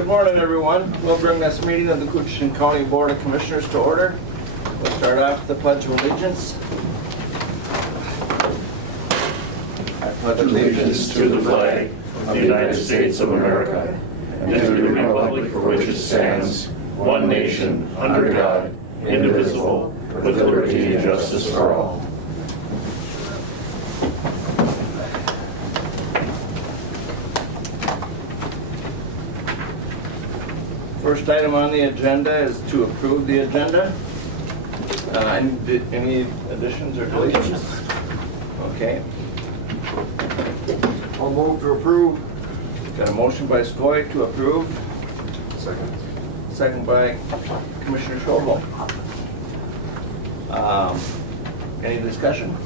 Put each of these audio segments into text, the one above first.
Good morning, everyone. We'll bring this meeting of the Koochitan County Board of Commissioners to order. We'll start off with the Pledge of Allegiance. I pledge Allegiance to the flag of the United States of America and to the republic for which it stands, one nation, under God, indivisible, with liberty and justice for all. First item on the agenda is to approve the agenda. Any additions or deletions? Okay. I'll move to approve. Got a motion by Skoye to approve. Second. Second by Commissioner Schobel. Any discussion?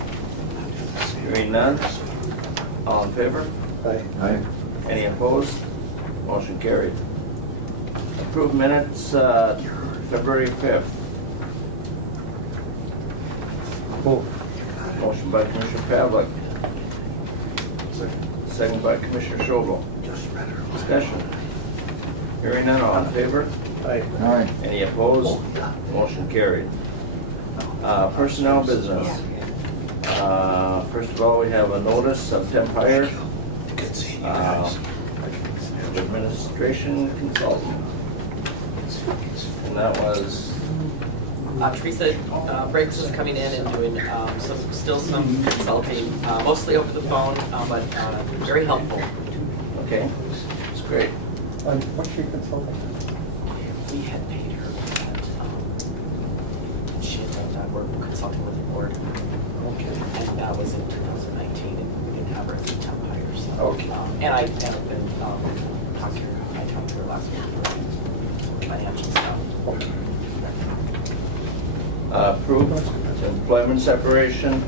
Hearing none. All in favor? Aye. Any opposed? Motion carried. Approved minutes, February 5th. Move. Motion by Commissioner Pavlik. Second by Commissioner Schobel. Discussion. Hearing none, all in favor? Aye. Any opposed? Motion carried. Personnel business. First of all, we have a notice of temp hire. Administration consultant. And that was, Teresa Briggs is coming in and doing still some consulting, mostly over the phone, but very helpful. okay, it's great. What's she consulting? We had paid her that she had done work consulting with the board. Okay. And that was in 2019, and we didn't have her through temp hires. Okay. And I have been talking to her, I talked to her last week for financial stuff. Approved employment separation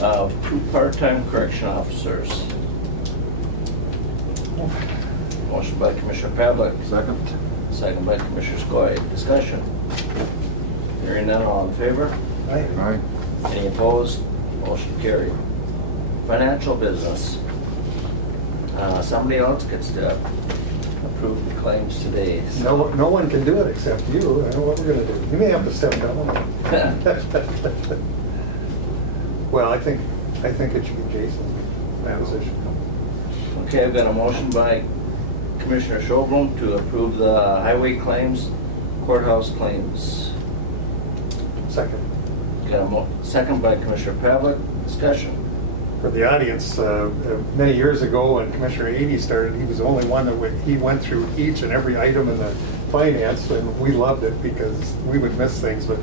of 2 part-time correction officers. Motion by Commissioner Pavlik. Second. Second by Commissioner Skoye. Discussion. Hearing none, all in favor? Aye. Any opposed? Motion carried. Financial business. Somebody else gets to approve the claims today. No one can do it except you. I know what we're gonna do. You may have to step down. Well, I think it should be Jason's position. Okay, I've got a motion by Commissioner Schobel to approve the highway claims, courthouse claims. Second. Got a second by Commissioner Pavlik. Discussion. For the audience, many years ago when Commissioner Ady started, he was the only one he went through each and every item in the finance, and we loved it because we would miss things, but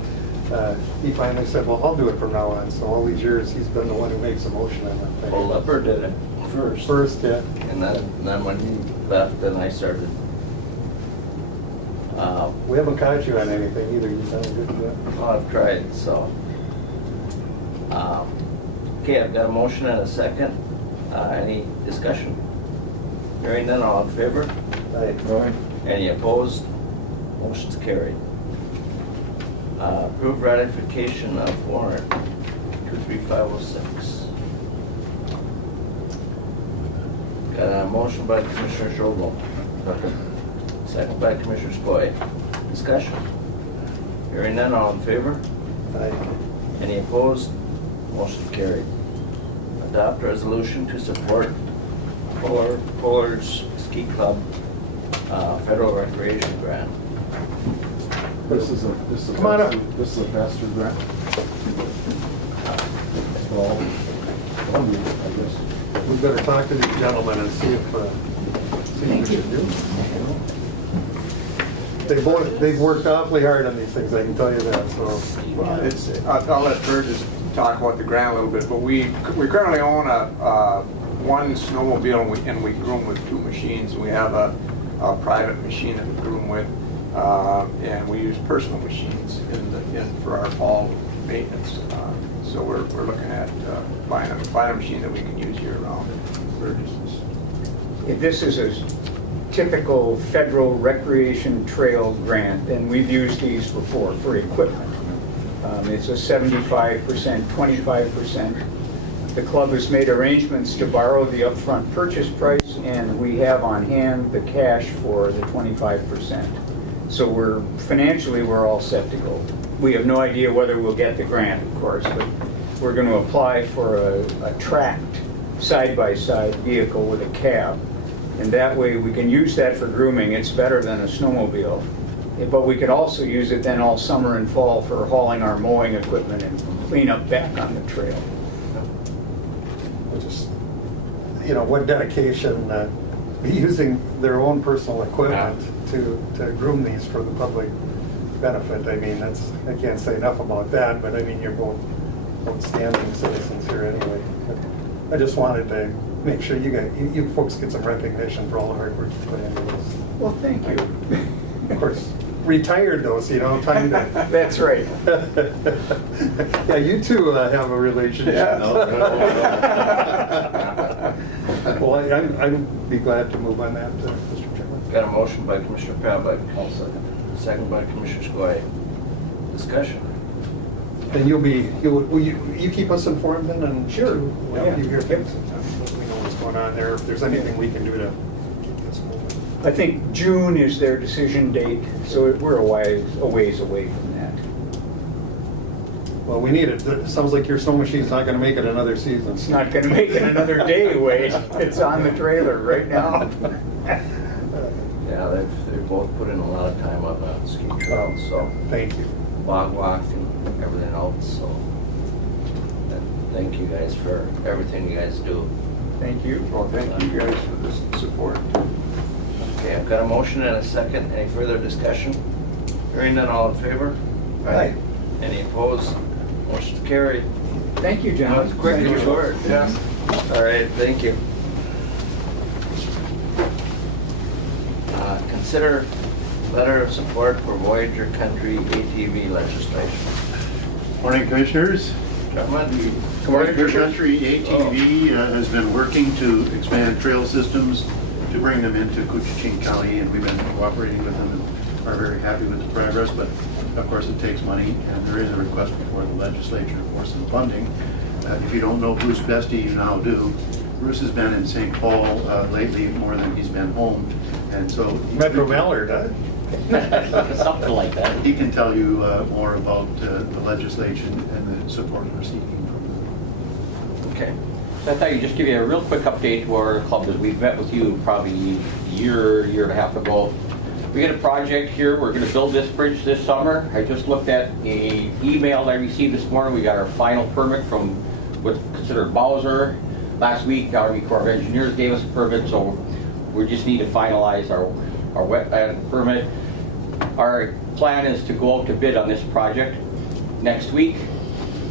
he finally said, well, I'll do it from now on. So all these years, he's been the one who makes a motion on that thing. Well, Leopard did it first. First, yeah. And then when he left, then I started. We haven't caught you on anything either. You've done a good job. Well, I've tried, so. Okay, I've got a motion and a second. Any discussion? Hearing none, all in favor? Aye. Any opposed? Motion's carried. Approved ratification of warrant 23506. Got a motion by Commissioner Schobel. Second by Commissioner Skoye. Discussion. Hearing none, all in favor? Aye. Any opposed? Motion carried. Adopt resolution to support Pollard's Ski Club federal recreation grant. This is a Come on up. This is a pass-through grant. Well, I guess. We better talk to these gentlemen and see what we should do. They've worked awfully hard on these things, I can tell you that, so. Well, I'll let Burgess talk about the grant a little bit, but we currently own one snowmobile and we groom with 2 machines. We have a private machine that we groom with, and we use personal machines for our fall maintenance. So we're looking at buying a machine that we can use year round. Burgess. This is a typical federal recreation trail grant, and we've used these before for equipment. It's a 75%, 25% The club has made arrangements to borrow the upfront purchase price, and we have on hand the cash for the 25%. So financially, we're all set to go. We have no idea whether we'll get the grant, of course, but we're going to apply for a tracked side-by-side vehicle with a cab. And that way we can use that for grooming. It's better than a snowmobile. But we could also use it then all summer and fall for hauling our mowing equipment and clean up back on the trail. Just, what dedication, using their own personal equipment to groom these for the public benefit. I mean, I can't say enough about that, but I mean, you're both outstanding citizens here anyway. But I just wanted to make sure you folks get some recognition for all the hard work you put into this. Well, thank you. Of course, retired though, so time to... That's right. Yeah, you two have a relationship. Yeah. Well, I'd be glad to move on that, Mr. Chairman. Got a motion by Commissioner Pavlik, second by Commissioner Skoye. Discussion. And will you keep us informed then? And Sure. Yeah. You hear things, let me know what's going on there. If there's anything we can do to keep this moving. I think June is their decision date, so we're a ways away from that. Well, we need it. It sounds like your snow machine's not going to make it another season. It's not going to make it another day, Wade. It's on the trailer right now. Yeah, they've both put in a lot of time on the ski trail, so Thank you. bog walk and everything else, so. And thank you guys for everything you guys do. Thank you. Well, thank you guys for this support. Okay, I've got a motion and a second. Any further discussion? Hearing none, all in favor? Aye. Any opposed? Motion's carried. Thank you, John. That was quick and short. Yeah. All right, thank you. Consider letter of support for Voyager Country ATV legislation. Morning, Commissioners. Gentlemen? Voyager Country ATV has been working to expand trail systems to bring them into Couchiching County, and we've been cooperating with them and are very happy with the progress, but of course it takes money, and there is a request before the legislature for some funding. If you don't know Bruce Bestie, you now do. Bruce has been in St. Paul lately more than he's been home, and so... Metro Mallard, huh? Something like that. He can tell you more about the legislation and the support we're seeking from them. Okay. So I thought I'd just give you a real quick update to our club, because we've met with you probably a year and a half ago. We got a project here. We're going to build this bridge this summer. I just looked at an email that I received this morning. We got our final permit from what's considered Bowser. Last week, Army Corps of Engineers gave us a permit, so we just need to finalize our wetland permit. Our plan is to go out to bid on this project next week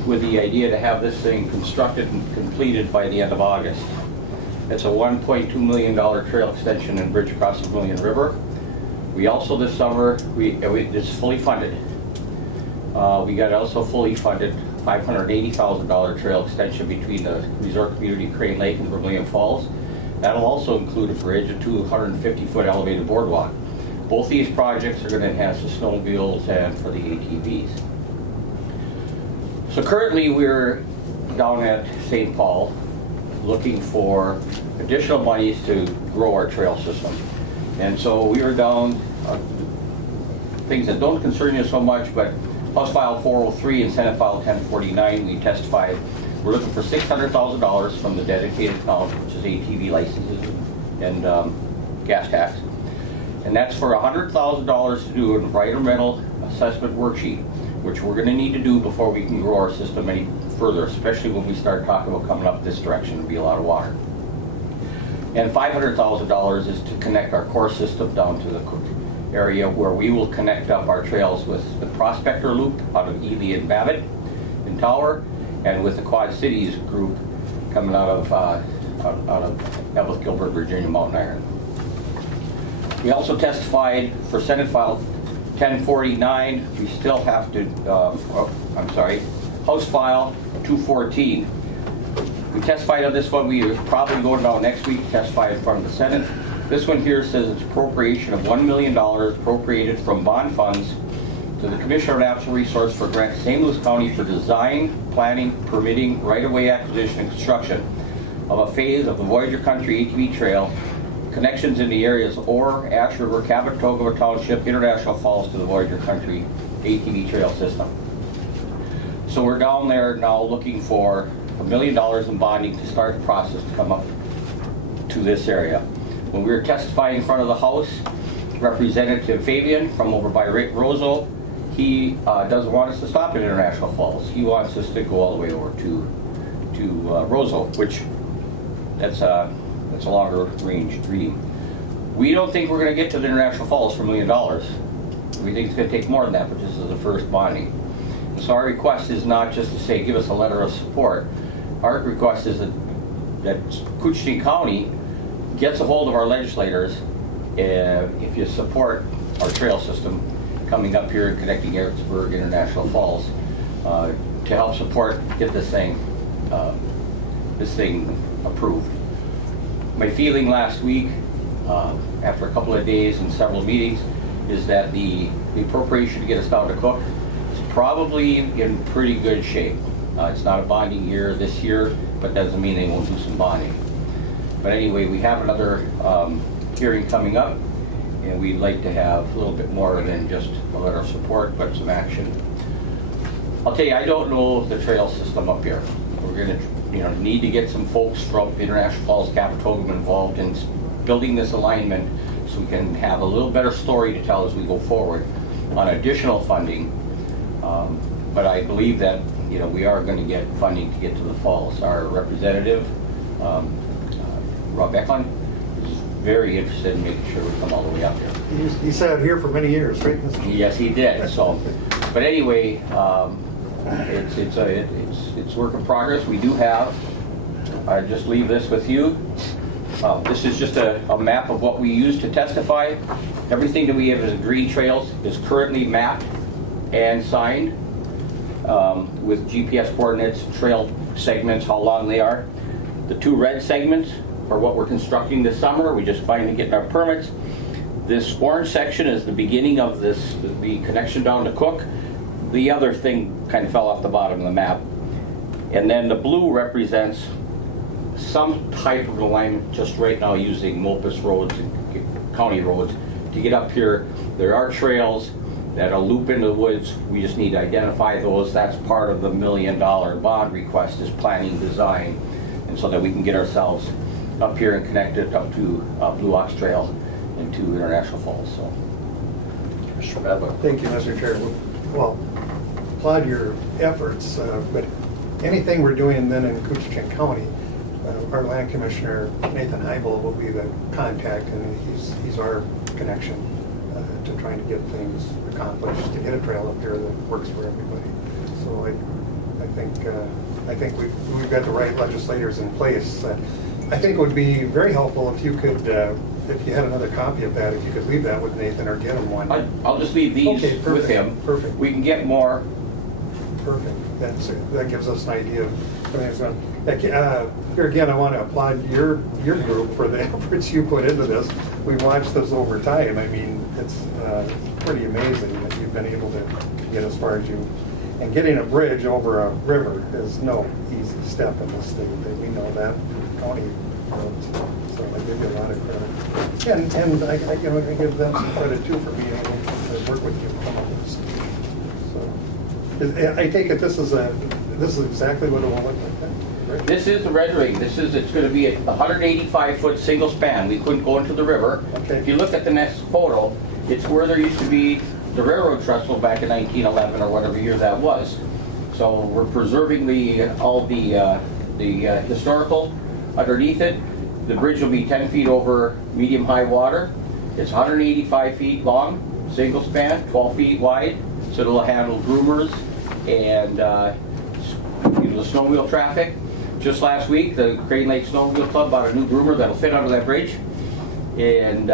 with the idea to have this thing constructed and completed by the end of August. It's a $1.2 million trail extension and bridge across the Vermilion River. We also this summer, it's fully funded. We got also fully funded $580,000 trail extension between the resort community Crane Lake and Vermilion Falls. That'll also include a bridge, a 250-foot elevated boardwalk. Both these projects are going to enhance the snowmobiles and for the ATVs. So currently we're down at St. Paul looking for additional monies to grow our trail system. And so we are down things that don't concern you so much, but House File 403 and Senate File 1049, we testified. We're looking for $600,000 from the dedicated account, which is ATV licenses and gas tax. And that's for $100,000 to do an environmental assessment worksheet, which we're going to need to do before we can grow our system any further, especially when we start talking about coming up this direction. It'll be a lot of water. And $500,000 is to connect our core system down to the area where we will connect up our trails with the Prospector Loop out of Ely and Babbitt in Tower, and with the Quad Cities group coming out of Evlith, Gilbert, Virginia, Mountain Iron. We also testified for Senate File 1049. We still have to, House File 214. We testified on this one. We are probably going down next week to testify in front of the Senate. This one here says it's appropriation of $1 million appropriated from bond funds to to the Commissioner of Natural Resource for grant to St. Louis County for design, planning, permitting, right-of-way acquisition, and construction of a phase of the Voyager Country ATV Trail, connections in the areas Orr, Ash River, Cabot, Togo Township, International Falls to the Voyager Country ATV Trail system. So we're down there now looking for $1 million in bonding to start the process to come up to this area. When we were testifying in front of the House, Representative Fabian from over by Roseau, he doesn't want us to stop at International Falls. He wants us to go all the way over to Roseau, which that's a longer range dream. We don't think we're going to get to the International Falls for $1 million. We think it's going to take more than that, but this is the first bonding. And so our request is not just to say, give us a letter of support. Our request is that Koochiching County gets a hold of our legislators if you support our trail system coming up here and connecting Ericksburg, International Falls, to help support, get this thing approved. My feeling last week, after a couple of days and several meetings, is that the appropriation to get us down to Cook is probably in pretty good shape. It's not a bonding year this year, but doesn't mean they won't do some bonding. But anyway, we have another hearing coming up, and we'd like to have a little bit more than just a letter of support, but some action. I'll tell you, I don't know the trail system up here. We're going to need to get some folks from International Falls, Capitoga involved in building this alignment so we can have a little better story to tell as we go forward on additional funding. But I believe that we are going to get funding to get to the falls. Our representative, Rob Eklund, is very interested in making sure we come all the way up here. He sat here for many years, right? Yes, he did. So, but anyway, it's work in progress. We do have. I just leave this with you. This is just a map of what we use to testify. Everything that we have as green trails is currently mapped and signed with GPS coordinates, trail segments, how long they are. The two red segments are what we're constructing this summer. We just finally getting our permits. This orange section is the beginning of the connection down to Cook. The other thing kind of fell off the bottom of the map. And then the blue represents some type of alignment just right now using Mulpus roads and county roads to get up here. There are trails that'll loop into the woods. We just need to identify those. That's part of the $1 million bond request, is planning, design, and so that we can get ourselves up here and connect it up to Blue Ox Trail and to International Falls. So, Mr. Medler. Thank you, Mr. Chair. Well, applaud your efforts, but anything we're doing then in Koochiching County, our land commissioner, Nathan Heibel, will be the contact, and he's our connection to trying to get things accomplished, to get a trail up here that works for everybody. So I think we've got the right legislators in place. I think it would be very helpful if you could, if you had another copy of that, if you could leave that with Nathan or get him one. I'll just leave these with him. Perfect. We can get more. Perfect. That gives us an idea of everything's going. Here again, I want to applaud your group for the efforts you put into this. We watched this over time. I mean, it's pretty amazing that you've been able to get as far as you. And getting a bridge over a river is no easy step in this state. We know that from county roads. So I give you a lot of credit. And I give them some credit too for being able to work with you and come up with this. So I take it this is exactly what it will look like then, right? This is the rendering. It's going to be a 185-foot single span. We couldn't go into the river. Okay. If you look at the next photo, it's where there used to be the railroad trestle back in 1911 or whatever year that was. So we're preserving all the historical underneath it. The bridge will be 10 feet over medium-high water. It's 185 feet long, single span, 12 feet wide. So it'll handle groomers and the snowmobile traffic. Just last week, the Crane Lake Snowmobile Club bought a new groomer that'll fit under that bridge. And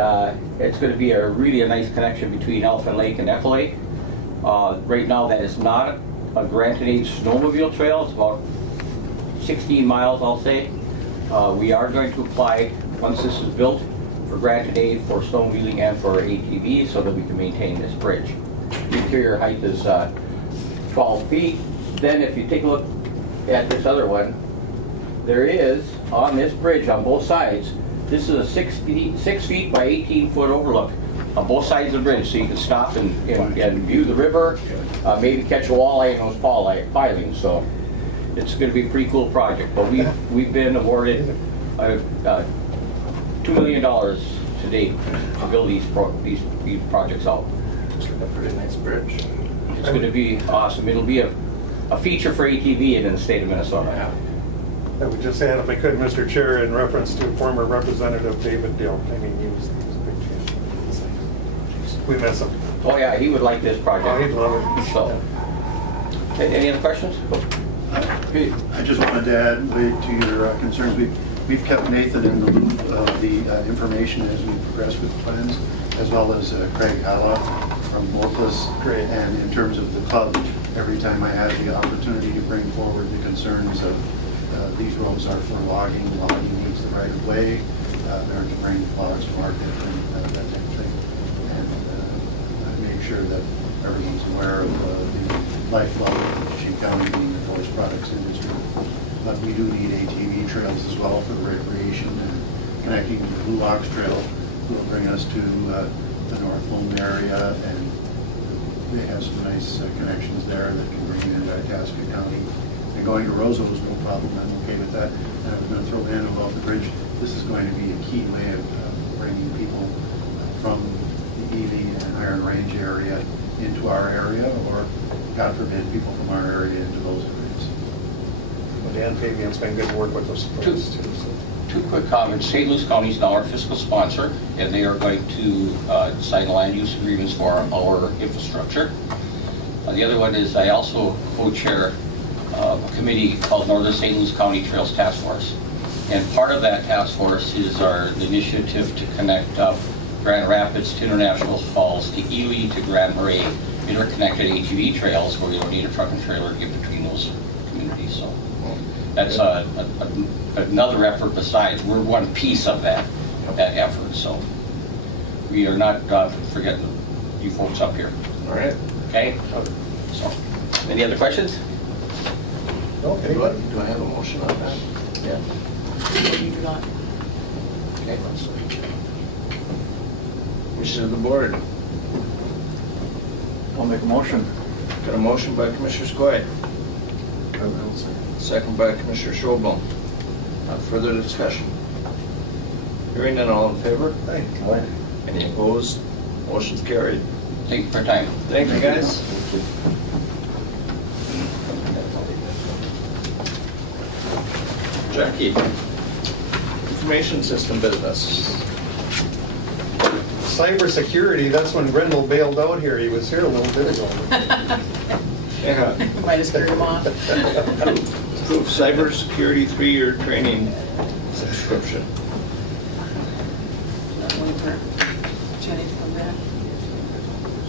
it's going to be really a nice connection between Elephant Lake and Echo Lake. Right now, that is not a granted aid snowmobile trail. It's about 16 miles, I'll say. We are going to apply, once this is built, for granted aid for snowmobiling and for ATVs so that we can maintain this bridge. interior height is 12 feet. Then if you take a look at this other one, there is, on this bridge on both sides, this is a 6 feet by 18 foot overlook on both sides of the bridge, so you can stop and view the river, maybe catch a walleye in those pilings. So it's going to be a pretty cool project. But we've been awarded $2 million to date to build these projects out. Looks like a pretty nice bridge. It's going to be awesome. It'll be a feature for ATV in the state of Minnesota. I would just add, if I could, Mr. Chair, in reference to former Representative David Dill. I mean, he was a big fan. We miss him. Oh yeah, he would like this project. Oh, he'd love it. So, any other questions? I just wanted to add to your concerns. We've kept Nathan in the loop of the information as we progress with the plans, as well as Craig Halla from Morplis. Great. And in terms of the club, every time I had the opportunity to bring forward the concerns of these roads are for logging needs the right of way, they're to bring logs to market and that type of thing. And I make sure that everyone's aware of the lifeblood of Chief County being the forest products industry. But we do need ATV trails as well for the recreation and connecting to the Blue Ox Trail, who will bring us to the North Lome area, and they have some nice connections there that can bring you into Itasca County. And going to Roseau is no problem, I'm okay with that. And I was going to throw in about the bridge. This is going to be a key way of bringing people from the Evie and Iron Range area into our area, or God forbid, people from our area into those areas. Well, Dan Fabian's been good to work with us for this too. So. Two quick comments. St. Louis County is now our fiscal sponsor, and they are going to sign land use agreements for our infrastructure. The other one is I also co-chair a committee called Northern St. Louis County Trails Task Force. And part of that task force is our initiative to connect up Grand Rapids to International Falls to Ely to Grand Marais, interconnected ATV trails where you don't need a truck and trailer to get between those communities. So that's another effort besides. We're one piece of that effort. So we are not forgetting you folks up here. All right. Okay? So, any other questions? Okay. Do I have a motion on that? Yeah. You do not. Okay. Wishes of the board. I'll make a motion. Got a motion by Commissioner Skoye, second by Commissioner Schobel. Further discussion? Hearing none, all in favor? Thank you. Any opposed? Motion's carried. Thank you for your time. Thank you, guys. Jackie, information system business. Cybersecurity, that's when Grindle bailed out here. He was here a little bit ago. Yeah. Might have scared him off. Approve cybersecurity 3-year training subscription. Wait for Jenny to come back.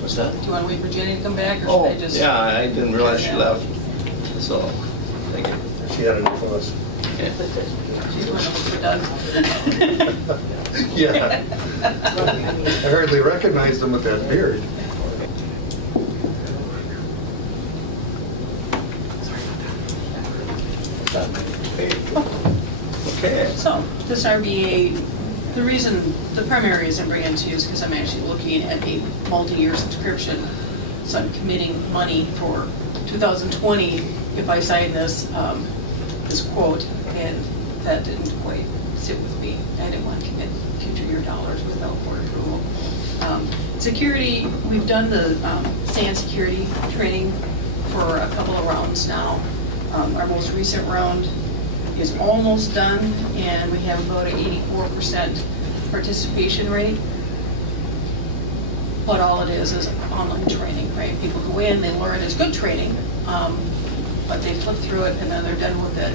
What's that? Do you want to wait for Jenny to come back, or Oh, should I just? yeah, I didn't realize she left. So, thank you. She had enough of us. Okay. She's one of us for Doug. Yeah. I hardly recognized him with that beard. Okay. So, this RBA, the primary reason I'm bringing it to you is because I'm actually looking at a multi-year subscription. So I'm committing money for 2020 if I sign this, this quote, and that didn't quite sit with me. I didn't want to commit future year dollars without board approval. Security, we've done the sand security training for a couple of rounds now. Our most recent round is almost done, and we have about an 84% participation rate. But all it is online training, right? People go in, they learn, it's good training, but they flip through it and then they're done with it.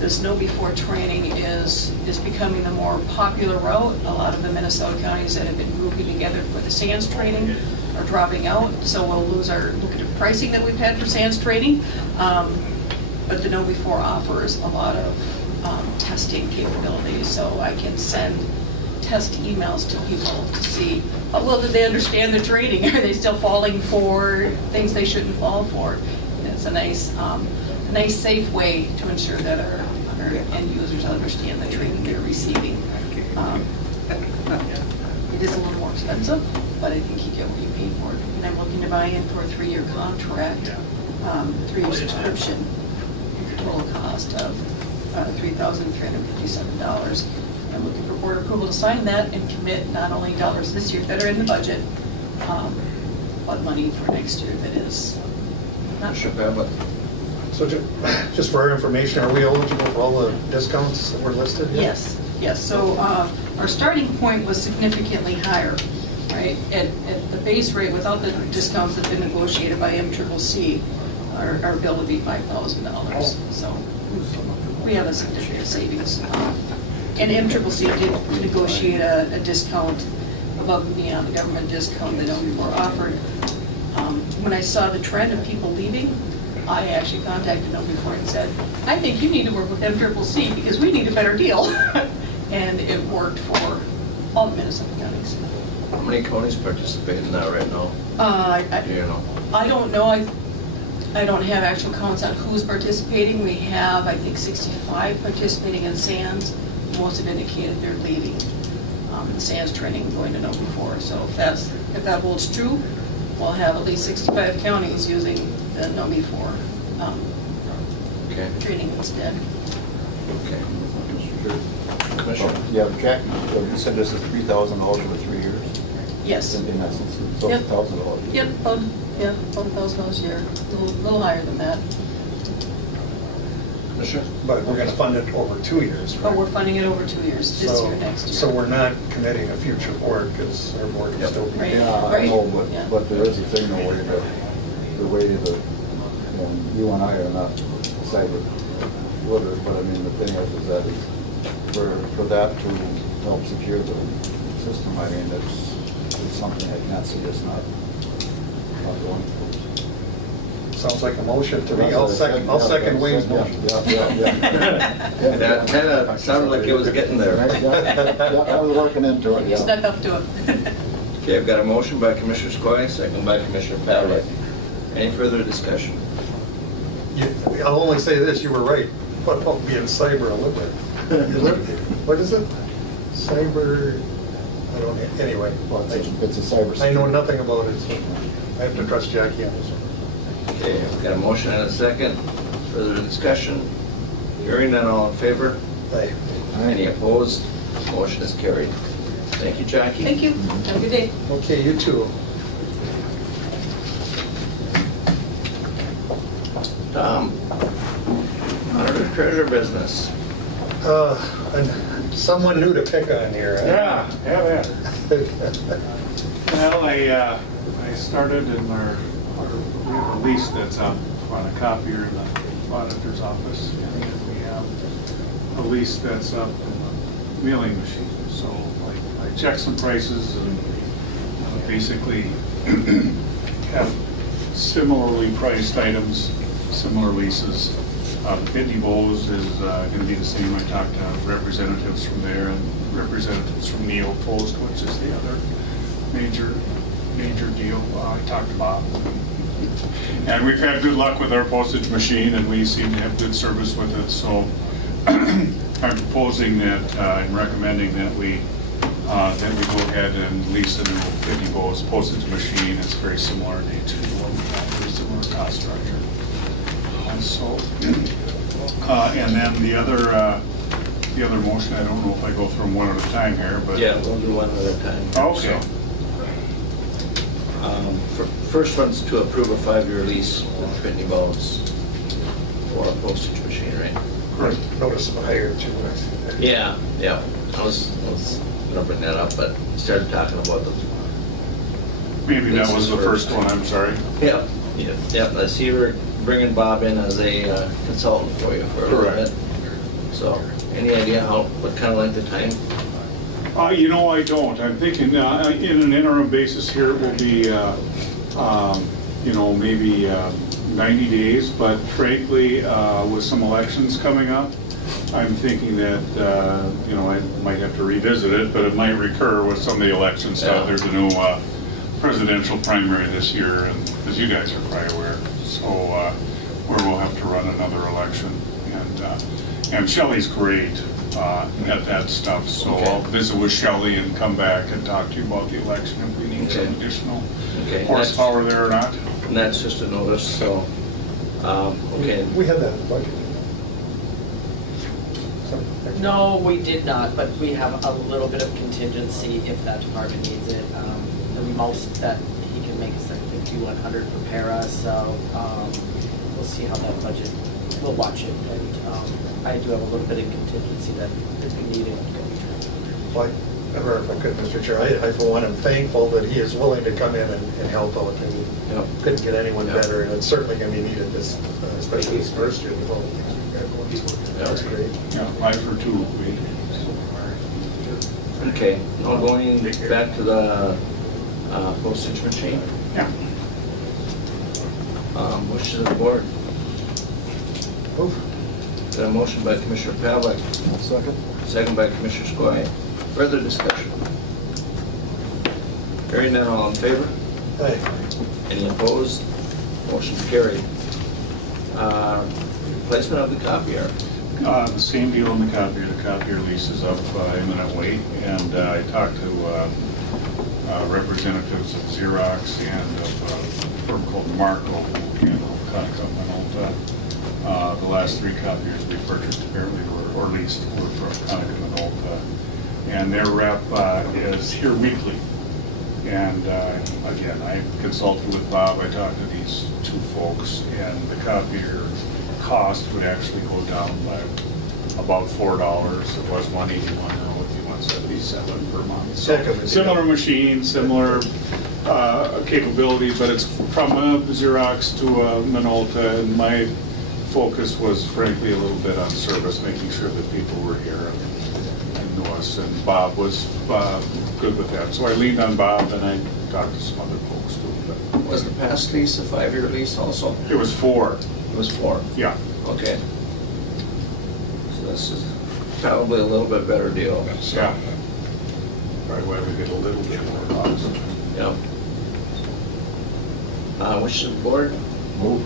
This Know Before training is becoming the more popular route. A lot of the Minnesota counties that have been grouping together for the SANS training are dropping out, so we'll lose our lucrative pricing that we've had for SANS training. But the Know Before offers a lot of testing capabilities, so I can send test emails to people to see how well did they understand the training? Are they still falling for things they shouldn't fall for? And it's a nice safe way to ensure that our end users understand the training they're receiving. It is a little more expensive, but I think you get what you pay for it. And I'm looking to buy in for a 3-year contract, 3-year subscription, total cost of $3,357. I'm looking for board approval to sign that and commit not only dollars this year that are in the budget, but money for next year that is not sure. So just for our information, are we eligible for all the discounts that were listed here? Yes, yes. So our starting point was significantly higher, right? At the base rate, without the discounts that have been negotiated by MCCC, our bill would be $5,000. So we have a significant savings. And MCCC did negotiate a discount above and beyond the government discount that before offered. When I saw the trend of people leaving, I actually contacted them before and said, I think you need to work with MCCC because we need a better deal. And it worked for all the Minnesota counties. How many counties participate in that right now? Do you know? I don't know. I don't have actual counts on who's participating. We have, I think, 65 participating in SANS. Most have indicated they're leaving the SANS training going to know before. So if that holds true, we'll have at least 65 counties using the know before training instead. Okay. Commissioner? Yeah, Jack, you said this is $3,000 over 3 years? Yes. In essence, so Yep. $1,000. Yep, about $1,000 a year, a little higher than that. Commissioner? But we're going to fund it over 2 years, right? But we're funding it over 2 years, this year, next year. So we're not committing a future board because our board is still being. Right. Yeah, I Right. know, Yeah. but there is a thing though where the way you and I are not cyber literate, but I mean, the thing is that for that to help secure the system, I mean, it's something I can't see us not going for. Sounds like a motion to me. I'll second Wayne's motion. Yeah. That kind of sounded like it was getting there. Yeah, I was working into it, You yeah. snuck up to it. Okay, I've got a motion by Commissioner Skoye, second by Commissioner Pavlik. Any further discussion? I'll only say this, you were right. What about being cyber illiterate? What is it? Cyber, I don't, anyway. Well, it's a cyber. I know nothing about it, so I have to trust Jackie on this one. Okay, I've got a motion and a second. Further discussion? Hearing none, all in favor? Aye. Any opposed? Motion is carried. Thank you, Jackie. Thank you, have a good day. Okay, you too. Tom, auditor treasurer business. And someone new to pick on here. Yeah. Well, I started in our we have a lease that's up on a copier in the auditor's office, and we have a lease that's up in the mailing machine. So I checked some prices and basically have similarly priced items, similar leases. Pitney Bowes is going to be the same. I talked to representatives from there and representatives from Neo Post, which is the other major deal. I talked to Bob. And we've had good luck with our postage machine, and we seem to have good service with it. So I'm proposing that, I'm recommending that we go ahead and lease a new Pitney Bowes postage machine. It's very similar to the one we have, very similar cost structure. And then the other motion, I don't know if I go through them one at a time here, but Yeah, we'll do one at a time. okay. First one's to approve a 5-year lease with Pitney Bowes for a postage machine, right? Right. Notice of hire too. Yeah. I was gonna bring that up, but started talking about the. Maybe that was the first one. I'm sorry. Yep. I see we're bringing Bob in as a consultant for you for a little bit. So, any idea what kind of length of time? I don't. I'm thinking in an interim basis here, it will be, maybe 90 days. But frankly, with some elections coming up, I'm thinking that, you know, I might have to revisit it, but it might recur with some of the election stuff. Yeah. There's a new presidential primary this year, and as you guys are probably aware, so where we'll have to run another election. And Shelley's great at that stuff, so Okay. I'll visit with Shelley and come back and talk to you about the election if we need some Okay. additional Okay, horsepower there or not. And that's just a notice, so, okay. We had that in the budget. No, we did not, but we have a little bit of contingency if that department needs it. The most that he can make is like 5,100 for para, so we'll see how that budget, we'll watch it. And I do have a little bit of contingency that if we need it. Well, if I could, Mr. Chair, I for one am thankful that he is willing to come in and help out, and Yep. couldn't get anyone Yep. better, and it's certainly going to be needed, this, especially this first year with all the things we've got going. So that's great. Yeah, 5 for 2. Okay, now going back to the postage machine. Yeah. Motion of the board. Move. Got a motion by Commissioner Pavlik, Second. second by Commissioner Skoye. Further discussion? Hearing none, all in favor? Hey, Any opposed? Motion carried. Replacement of the copier. The same deal on the copier. The copier lease is up imminently, and I talked to representatives of Xerox and of a firm called Marco, who handle Conica Minolta. The last 3 copiers we purchased apparently were, or leased, were from Conica Minolta. And their rep is here weekly. And again, I consulted with Bob, I talked to these 2 folks, and the copier cost would actually go down by about $4. It was $181, now it's $177 per month. Heck of a deal. Similar machine, similar capabilities, but it's from a Xerox to a Minolta, and my focus was frankly a little bit on service, making sure that people were here and knew us, and Bob was good with that. So I leaned on Bob, and I talked to some other folks too. Was the past lease a 5-year lease also? It was 4, It was 4. yeah. Okay. So this is probably a little bit better deal. Yeah. Probably why we get a little bit more cost. Yep. Wish of the board? Move.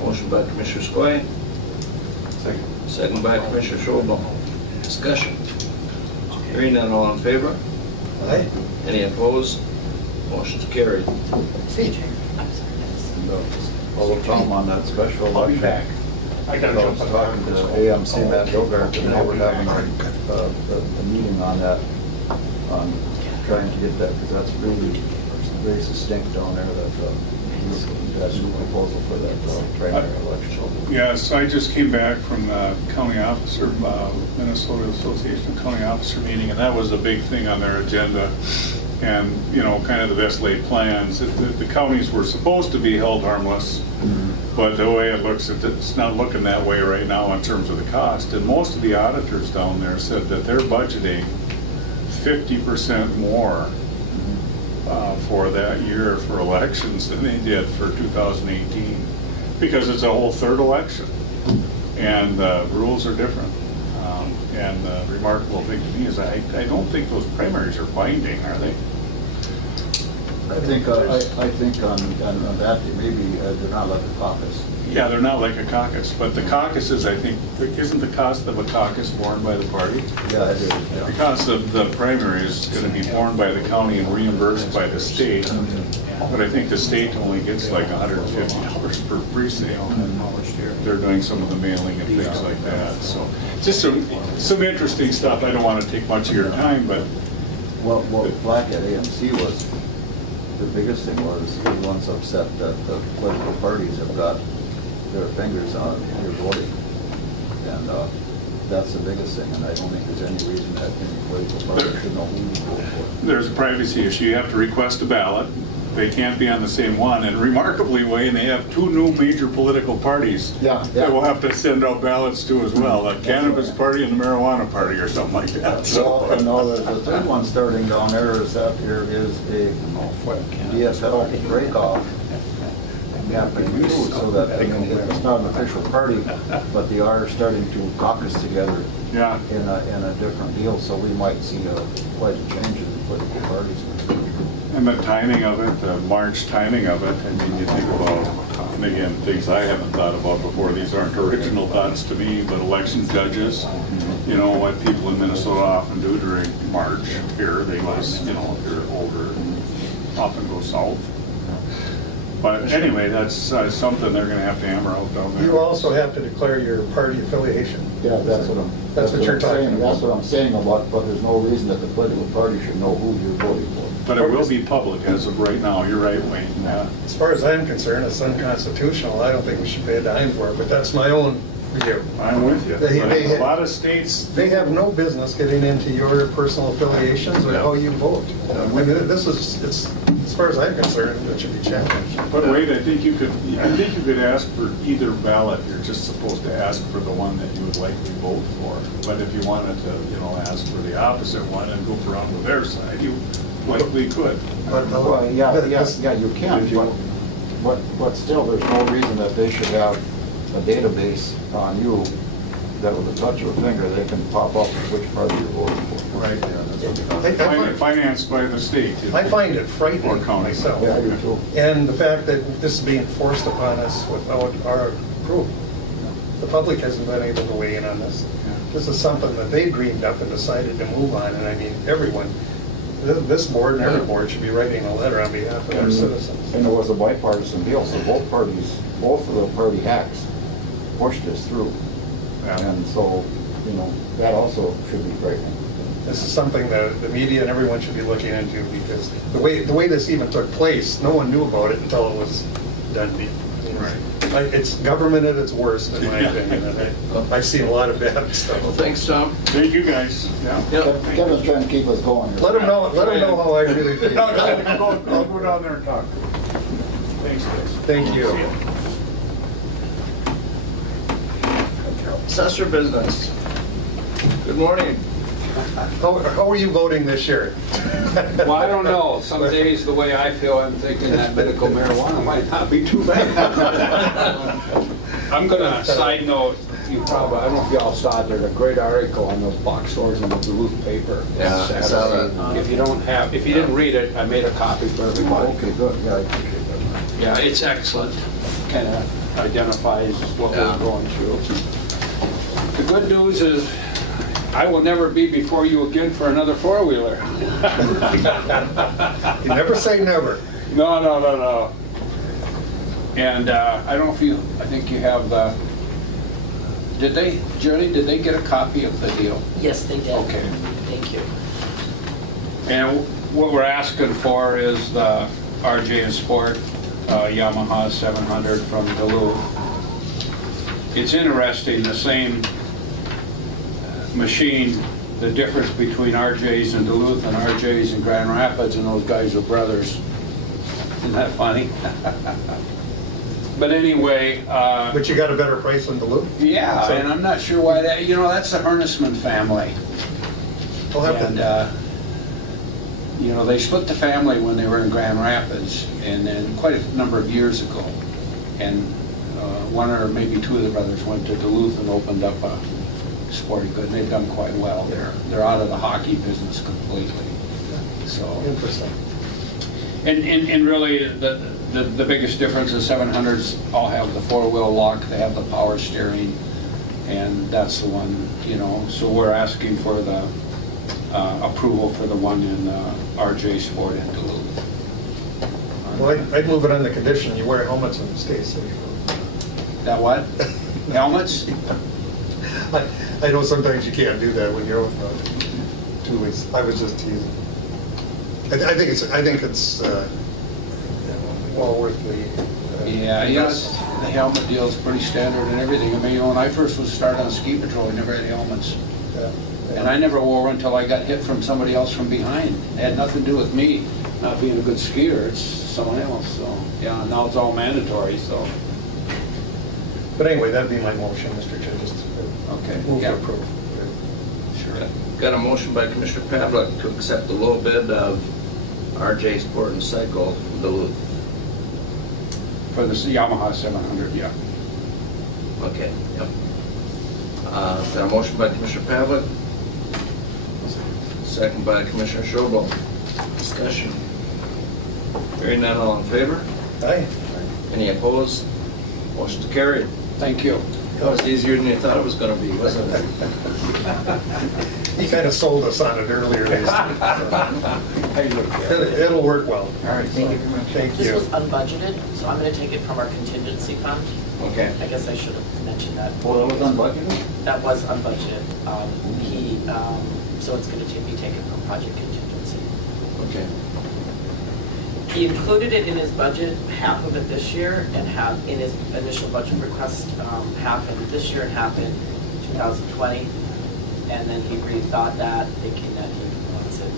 Motion by Commissioner Skoye, Second. second by Commissioner Schobel. Discussion. Hearing none, all in favor? Aye. Any opposed? Motion's carried. CJ, I'm sorry, yes. And follow Tom on that special election. I'll be back. I gotta I was jump talking to AMC, Matt Gilbert, and they were having a meeting on that, on trying to get that, because that's really very succinct down there, that new proposal for that primary election. Yes, I just came back from the county officer, Minnesota Association of County Officer meeting, and that was a big thing on their agenda. And, you know, kind of the best laid plans. The counties were supposed to be held harmless, but the way it looks, it's not looking that way right now in terms of the cost. And most of the auditors down there said that they're budgeting 50% more for that year for elections than they did for 2018, because it's a whole 3rd election, and the rules are different. And the remarkable thing to me is I don't think those primaries are binding, are they? I think on that, maybe they're not like a caucus. Yeah, they're not like a caucus, but the caucuses, I think, isn't the cost of a caucus borne by the party? Yeah, it is, The yeah. cost of the primary is going to be borne by the county and reimbursed by the state, but I think the state only gets like $150 per precinct. They're doing some of the mailing and things like that, so just some interesting stuff. I don't want to take much of your time, but What Black at AMC was, the biggest thing was, everyone's upset that the political parties have got their fingers on your voting. And that's the biggest thing, and I don't think there's any reason that any political party should know who you vote for. there's a privacy issue. You have to request a ballot. They can't be on the same one, and remarkably, Wayne, they have 2 new major political parties Yeah, that we'll have to send out ballots to as well, the Cannabis Party and the Marijuana Party or something like that. So, and now the 3rd one starting down there is that there is a DFL breakoff happening too, so that, I mean, it's not an official party, but they are starting to caucus together Yeah. in a different deal, so we might see quite a change in the political parties. And the timing of it, the March timing of it, I mean, you think about, and again, things I haven't thought about before, these aren't original thoughts to me, but election judges, you know, what people in Minnesota often do during March here, they go, you know, if they're older, often go south. But anyway, that's something they're gonna have to hammer out down there. You also have to declare your party affiliation. Yeah, that's what you're I'm talking saying. about. That's what I'm saying about, but there's no reason that the political party should know who you're voting for. But it will be public as of right now, you're right, Wayne. Yeah. As far as I'm concerned, it's unconstitutional. I don't think we should pay a dime for it, but that's my own view. I'm with you. They- But a lot of states, They have no business getting into your personal affiliations or how you vote. I mean, this is, it's, as far as I'm concerned, it should be challenged. but Wade, I think you could ask for either ballot. You're just supposed to ask for the one that you would likely vote for. But if you wanted to, you know, ask for the opposite one and go for on their side, you likely could. Well, yeah, you can, but still, there's no reason that they should have a database on you that with a touch of a finger, they can pop up which party you're voting for. Right. I Financed by the state. find it Or frightening county. myself. Yeah, I do too. And the fact that this is being forced upon us without our approval. The public hasn't been able to weigh in on this. This is something that they dreamed up and decided to move on, and I mean, everyone, this board and every board should be writing a letter on behalf of our citizens. And it was a bipartisan deal, so both parties, both of the party hacks pushed this through. Yeah. And so, you know, that also should be frightening. This is something that the media and everyone should be looking into, because the way this even took place, no one knew about it until it was done deal. It's government at its worst, in my opinion, and I've seen a lot of bad Well, stuff. thanks, Tom. Thank you, guys. Yeah. Kevin's trying to keep us going. Let them know how I really feel. I'll go down there and talk. Thanks, guys. Thank you. Assessor business. Good morning. How are you voting this year? Well, I don't know. Some days, the way I feel, I'm thinking that medical marijuana might not be too bad. I'm gonna, side note, you probably, I don't know if y'all saw it, there's a great article on those box stores in the Duluth paper. Yeah, I saw that. If you didn't read it, I made a copy for everybody. Okay, good, yeah, I appreciate that. Yeah, it's excellent. Kind of identifies what Yeah. we're going through. The good news is, I will never be before you again for another four-wheeler. You never say never. No. And I don't know if you, I think you have the, Jody, did they get a copy of the deal? Yes, they did. Okay. Thank you. And what we're asking for is the RJ and Sport Yamaha 700 from Duluth. It's interesting, the same machine, the difference between RJ's in Duluth and RJ's in Grand Rapids, and those guys are brothers. Isn't that funny? But anyway, But you got a better price than Duluth? yeah, and I'm not sure why that, you know, that's the Ernestman family. I'll have And, to, you know, they split the family when they were in Grand Rapids, and then quite a number of years ago. And one or maybe two of the brothers went to Duluth and opened up a sporting good, and they've done quite well. They're out of the hockey business completely. So, interesting. and really, the biggest difference is 700s all have the four-wheel lock, they have the power steering, and that's the one, you know, so we're asking for the approval for the one in RJ Sport in Duluth. Well, I'd move it on the condition you wear helmets and stay safe. That what? Helmets? I know sometimes you can't do that when you're with two weeks. I was just teasing. I think it's well worth the. Yeah, yes, the helmet deal is pretty standard and everything. I mean, you know, when I first was started on ski patrol, I never had helmets. And I never wore one until I got hit from somebody else from behind. It had nothing to do with me not being a good skier, it's someone else, so, yeah, now it's all mandatory, so. But anyway, that'd be my motion, Mr. Chair, just Okay. move to Yeah. approve. Sure. Got a motion by Commissioner Pavlik to accept the low bid of RJ Sport and Cycle from Duluth. For the Yamaha 700, yeah. Okay, yep. Got a motion by Commissioner Pavlik, second by Commissioner Schobel. Discussion. Hearing none, all in favor? Aye. Any opposed? Motion carried. Thank you. That was easier than you thought it was gonna be, wasn't it? He kind of sold us on it earlier this year. It'll work well. All right, thank you very much. Thank This you. was unbudgeted, so I'm gonna take it from our contingency fund. Okay. I guess I should have mentioned that. Well, that was unbudgeted? That was unbudgeted. So it's gonna be taken from project contingency. Okay. He included it in his budget, half of it this year, and half in his initial budget request, half in this year and half in 2020. And then he rethought that, thinking that he wants it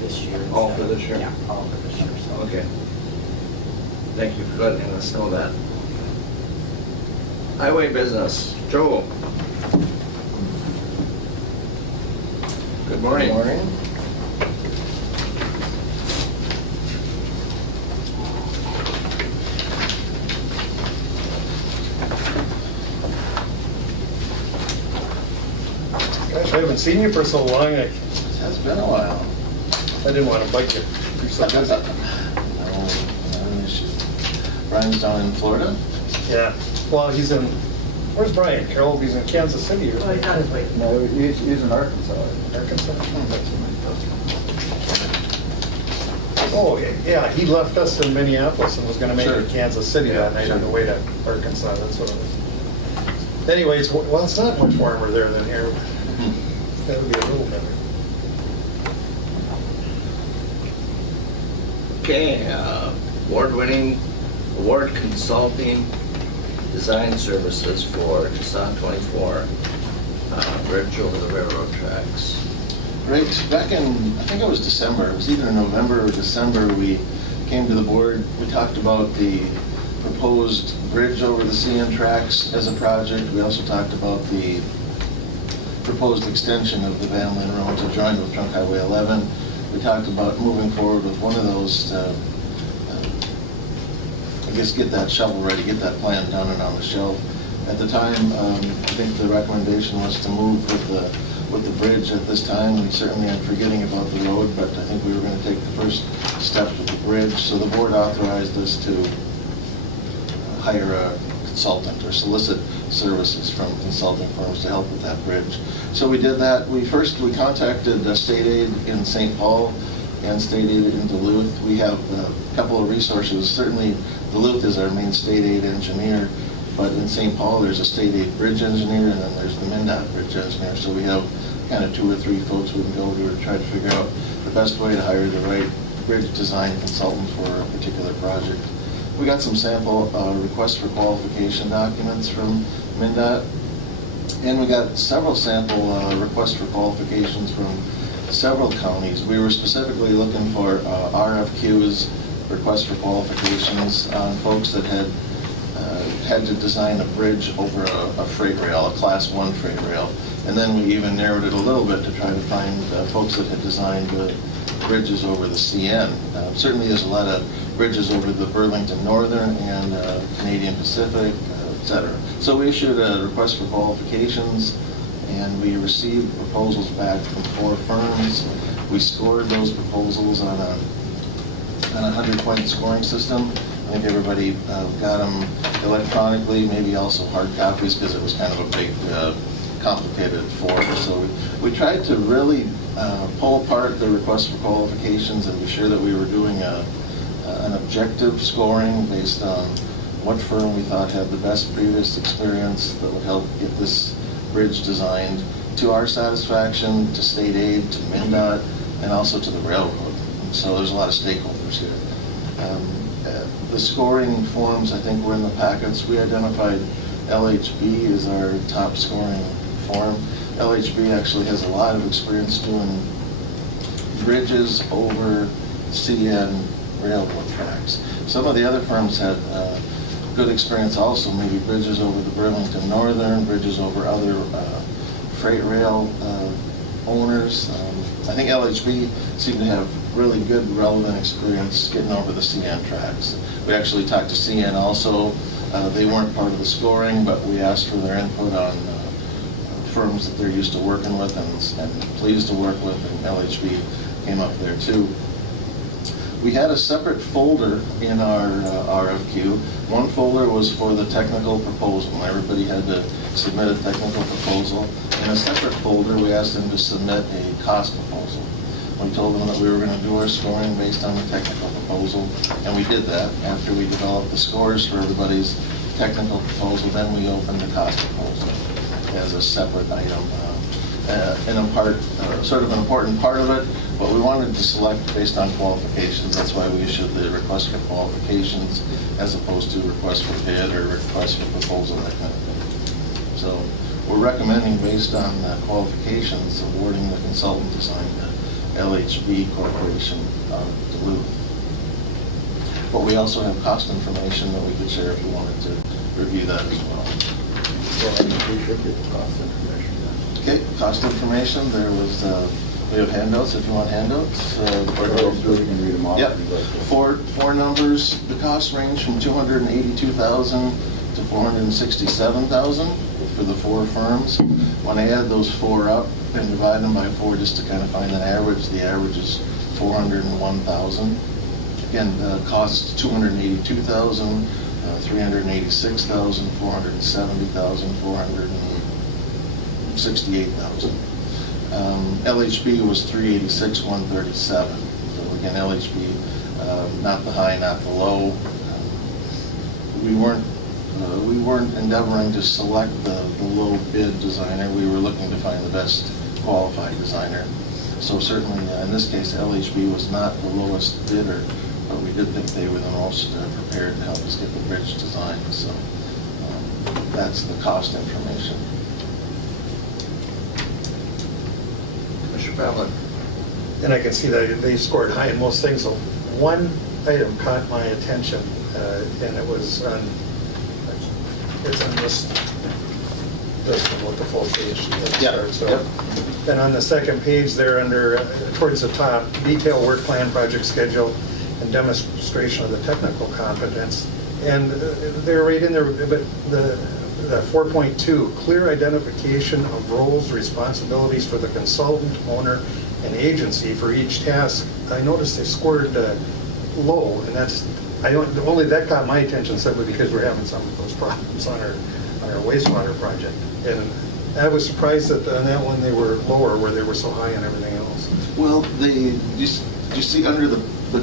this year. All instead. for this year? Yeah, all for this year, so. Okay. Thank you for letting us know that. Highway business, Joel. Good morning. Good morning. Gosh, I haven't seen you for so long. It has been a while. I didn't want to bug you. You're so busy. No issue. Brian's down in Florida? Yeah. Well, he's in, where's Brian? Carol, he's in Kansas City. Oh, he's on his way. No, he's in Arkansas. Arkansas? Oh, yeah, he left us in Minneapolis and was gonna make it Sure. to Kansas City that night on the way to Arkansas, that's what it was. Anyways, well, it's not much warmer there than here. That would be a little better. Okay, award-winning, award consulting design services for Tucson 24, bridge over the railroad tracks. Right, back in, I think it was December, it was either November or December, we came to the board, we talked about the proposed bridge over the CN tracks as a project. We also talked about the proposed extension of the Van Linn Road to join with Trunk Highway 11. We talked about moving forward with one of those to, I guess, get that shovel ready, get that plan done and on the shelf. At the time, I think the recommendation was to move with the bridge at this time. We certainly aren't forgetting about the road, but I think we were going to take the first step with the bridge. So the board authorized us to hire a consultant or solicit services from consulting firms to help with that bridge. So we did that. We contacted State Aid in St. Paul and State Aid in Duluth. We have a couple of resources. Certainly Duluth is our main State Aid engineer, but in St. Paul there's a State Aid bridge engineer and then there's the MnDOT bridge engineer. So we have kind of 2 or 3 folks we can go to try to figure out the best way to hire the right bridge design consultant for a particular project. We got some sample requests for qualification documents from MnDOT, and we got several sample requests for qualifications from several counties. We were specifically looking for RFQs, requests for qualifications, on folks that had to design a bridge over a freight rail, a Class 1 freight rail. And then we even narrowed it a little bit to try to find folks that had designed bridges over the CN. Certainly there's a lot of bridges over the Burlington Northern and Canadian Pacific, et cetera. So we issued a request for qualifications, and we received proposals back from 4 firms. We scored those proposals on a 100-point scoring system. I think everybody got them electronically, maybe also hard copies because it was kind of a big, complicated form. So we tried to really pull apart the request for qualifications and be sure that we were doing an objective scoring based on what firm we thought had the best previous experience that would help get this bridge designed to our satisfaction, to State Aid, to MnDOT, and also to the railroad. So there's a lot of stakeholders here. The scoring forms, I think, were in the packets. We identified LHB as our top scoring form. LHB actually has a lot of experience doing bridges over CN railroad tracks. Some of the other firms had good experience also, maybe bridges over the Burlington Northern, bridges over other freight rail owners. I think LHB seemed to have really good relevant experience getting over the CN tracks. We actually talked to CN also. They weren't part of the scoring, but we asked for their input on firms that they're used to working with and pleased to work with, and LHB came up there too. We had a separate folder in our RFQ. One folder was for the technical proposal. Everybody had to submit a technical proposal. In a separate folder, we asked them to submit a cost proposal. We told them that we were going to do our scoring based on the technical proposal, and we did that. After we developed the scores for everybody's technical proposal, then we opened the cost proposal as a separate item. Sort of an important part of it, but we wanted to select based on qualifications. That's why we issued the request for qualifications as opposed to request for bid or request for proposal, that kind of thing. So we're recommending based on qualifications awarding the consultant design to LHB Corporation Duluth. But we also have cost information that we could share if you wanted to review that as well. Well, I think we should get the cost information. Okay, cost information, there was, we have handouts if you want handouts. Or we can read them off. Yep, four numbers. The costs range from $282,000 to $467,000 for the four firms. When I add those four up and divide them by 4 just to kind of find an average, the average is $401,000. Again, the cost is $282,000, $386,000, $470,000, $468,000. LHB was $386,137. So again, LHB, not the high, not the low. We weren't endeavoring to select the low bid designer. We were looking to find the best qualified designer. So certainly, in this case, LHB was not the lowest bidder, but we did think they were the most prepared to help us get the bridge designed. So that's the cost information. Mr. Pavlik. And I can see that they scored high in most things. So one item caught my attention, and it was on, it's on this one with the full page. Yeah. So, yep. And on the second page there, under towards the top, detailed work plan, project schedule, and demonstration of the technical competence. And they're right in there, but the 4.2, clear identification of roles, responsibilities for the consultant, owner, and agency for each task. I noticed they scored low, and that's, only that caught my attention simply because we're having some of those problems on our wastewater project. And I was surprised that on that one they were lower where they were so high on everything else. Well, you see under the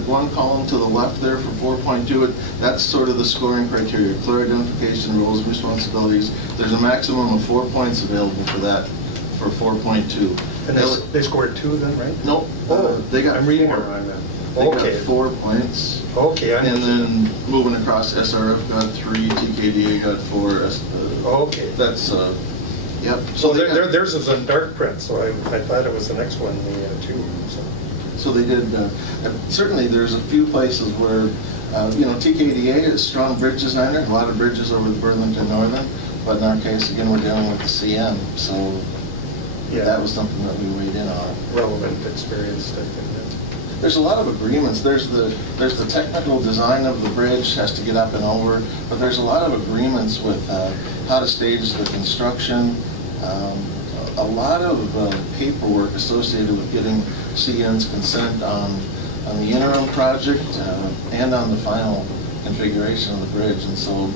one column to the left there for 4.2, that's sort of the scoring criteria, clear identification, roles and responsibilities. There's a maximum of 4 points available for that, for 4.2. And they scored 2 then, right? No, they got I'm reading 4. it wrong then. They Okay. got 4 points. Okay. And then moving across, SRF got 3, TKDA got 4. Okay. That's, yep. So they got- theirs is in dark print, so I thought it was the next one, the 2. So they did, certainly there's a few places where, TKDA is a strong bridge designer, a lot of bridges over the Burlington Northern, but in our case, again, we're dealing with the CM, so Yeah. that was something that we weighed in on. Relevant experience, I think. There's a lot of agreements. There's the technical design of the bridge has to get up and over, but there's a lot of agreements with how to stage the construction, a lot of paperwork associated with getting CN's consent on the interim project and on the final configuration of the bridge. And so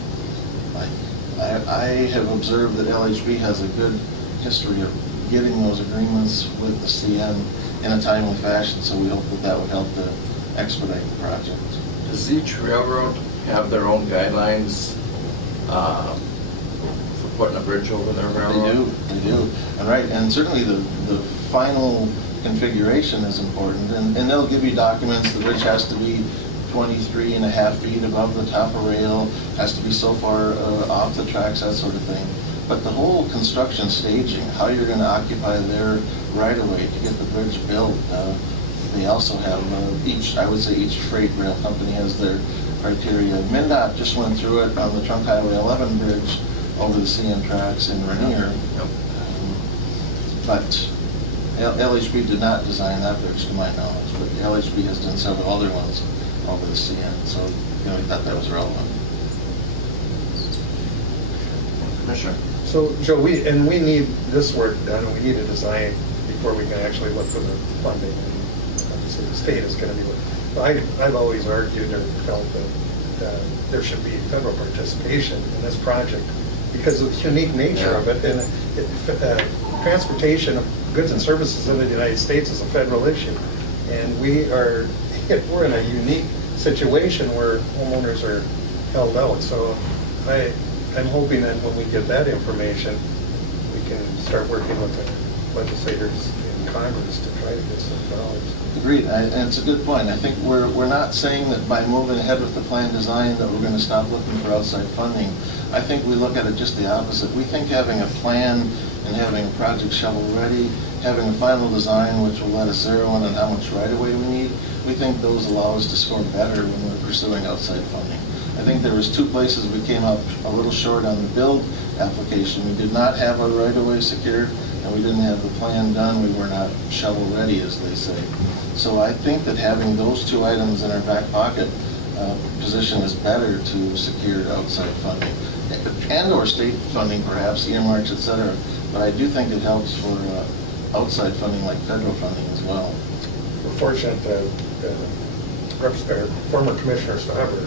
I have observed that LHB has a good history of getting those agreements with the CN in a timely fashion, so we hope that that would help to expedite the project. Does each railroad have their own guidelines for putting a bridge over their railroad? They do. And right, and certainly the final configuration is important, and they'll give you documents. The bridge has to be 23.5 feet above the top of rail, has to be so far off the tracks, that sort of thing. But the whole construction staging, how you're going to occupy their right-of-way to get the bridge built, they also have I would say each freight rail company has their criteria. MnDOT just went through it on the Trunk Highway 11 bridge over the CN tracks in Rainier. But LHB did not design that bridge to my knowledge, but LHB has done several other ones over the CN, so, we thought that was relevant. Commissioner? So, Joe, we need this work done, we need a design before we can actually look for the funding. And obviously, the state is going to be, I've always argued or felt that there should be federal participation in this project because of the unique nature of it. And transportation of goods and services in the United States is a federal issue. And we're in a unique situation where homeowners are held out. So I'm hoping that when we get that information, we can start working with the legislators in Congress to try to get some dollars. Agreed, and it's a good point. I think we're not saying that by moving ahead with the plan design that we're going to stop looking for outside funding. I think we look at it just the opposite. We think having a plan and having a project shovel ready, having a final design which will let us zero in on how much right-of-way we need, we think those allow us to score better when we're pursuing outside funding. I think there was 2 places we came up a little short on the build application. We did not have a right-of-way secured, and we didn't have the plan done. We were not shovel-ready, as they say. So I think that having those 2 items in our back pocket position is better to secure outside funding, and or state funding perhaps, earmarks, etc. But I do think it helps for outside funding like federal funding as well. We're fortunate that former Commissioner Stauber,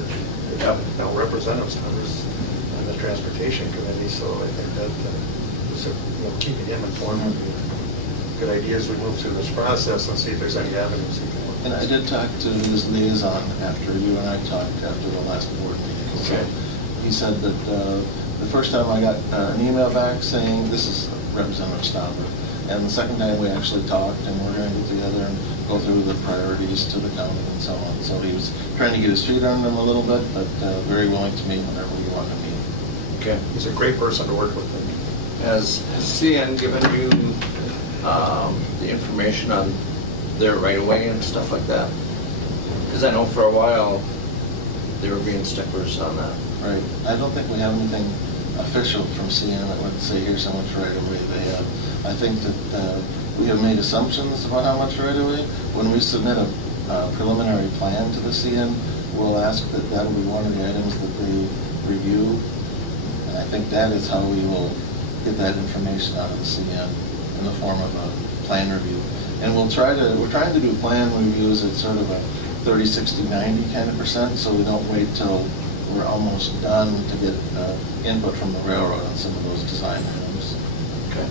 now Representative Stauber, on the Transportation Committee, so I think that keeping him informed would be a good idea as we move through this process and see if there's any avenues he can work with. And I did talk to his liaison after you and I talked after the last board meeting. Okay. So he said that the first time I got an email back saying, this is Representative Stauber, and the second time we actually talked, and we're going to get together and go through the priorities to the county and so on. So he was trying to get his feet under him a little bit, but very willing to meet whenever we want to meet. Okay. He's a great person to work with. Has CN given you the information on their right-of-way and stuff like that? Because I know for a while they were being sticklers on that. Right. I don't think we have anything official from CN that would say here's how much right-of-way they have. I think that we have made assumptions about how much right-of-way. When we submit a preliminary plan to the CN, we'll ask that that'll be one of the items that they review. And I think that is how we will get that information out of the CN in the form of a plan review. And we're trying to do plan reviews at sort of a 30, 60, 90 kind of %, so we don't wait till we're almost done to get input from the railroad on some of those design items. Okay.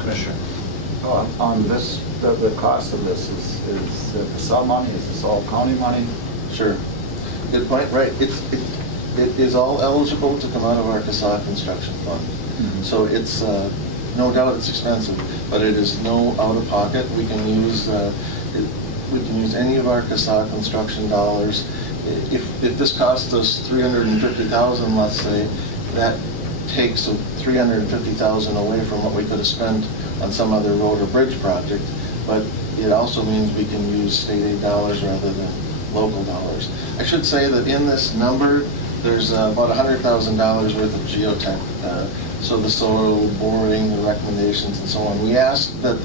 Commissioner? On this, the cost of this is it some money? Is this all county money? Sure. Good point. Right. It is all eligible to come out of our CSAH construction fund. Mm-hmm. So it's no doubt it's expensive, but it is no out of pocket. We can use any of our CSAH construction dollars. If this costs us $350,000, let's say, that takes $350,000 away from what we could have spent on some other road or bridge project, but it also means we can use state aid dollars rather than local dollars. I should say that in this number, there's about $100,000 worth of geotech, so the soil boring, the recommendations, and so on. We asked that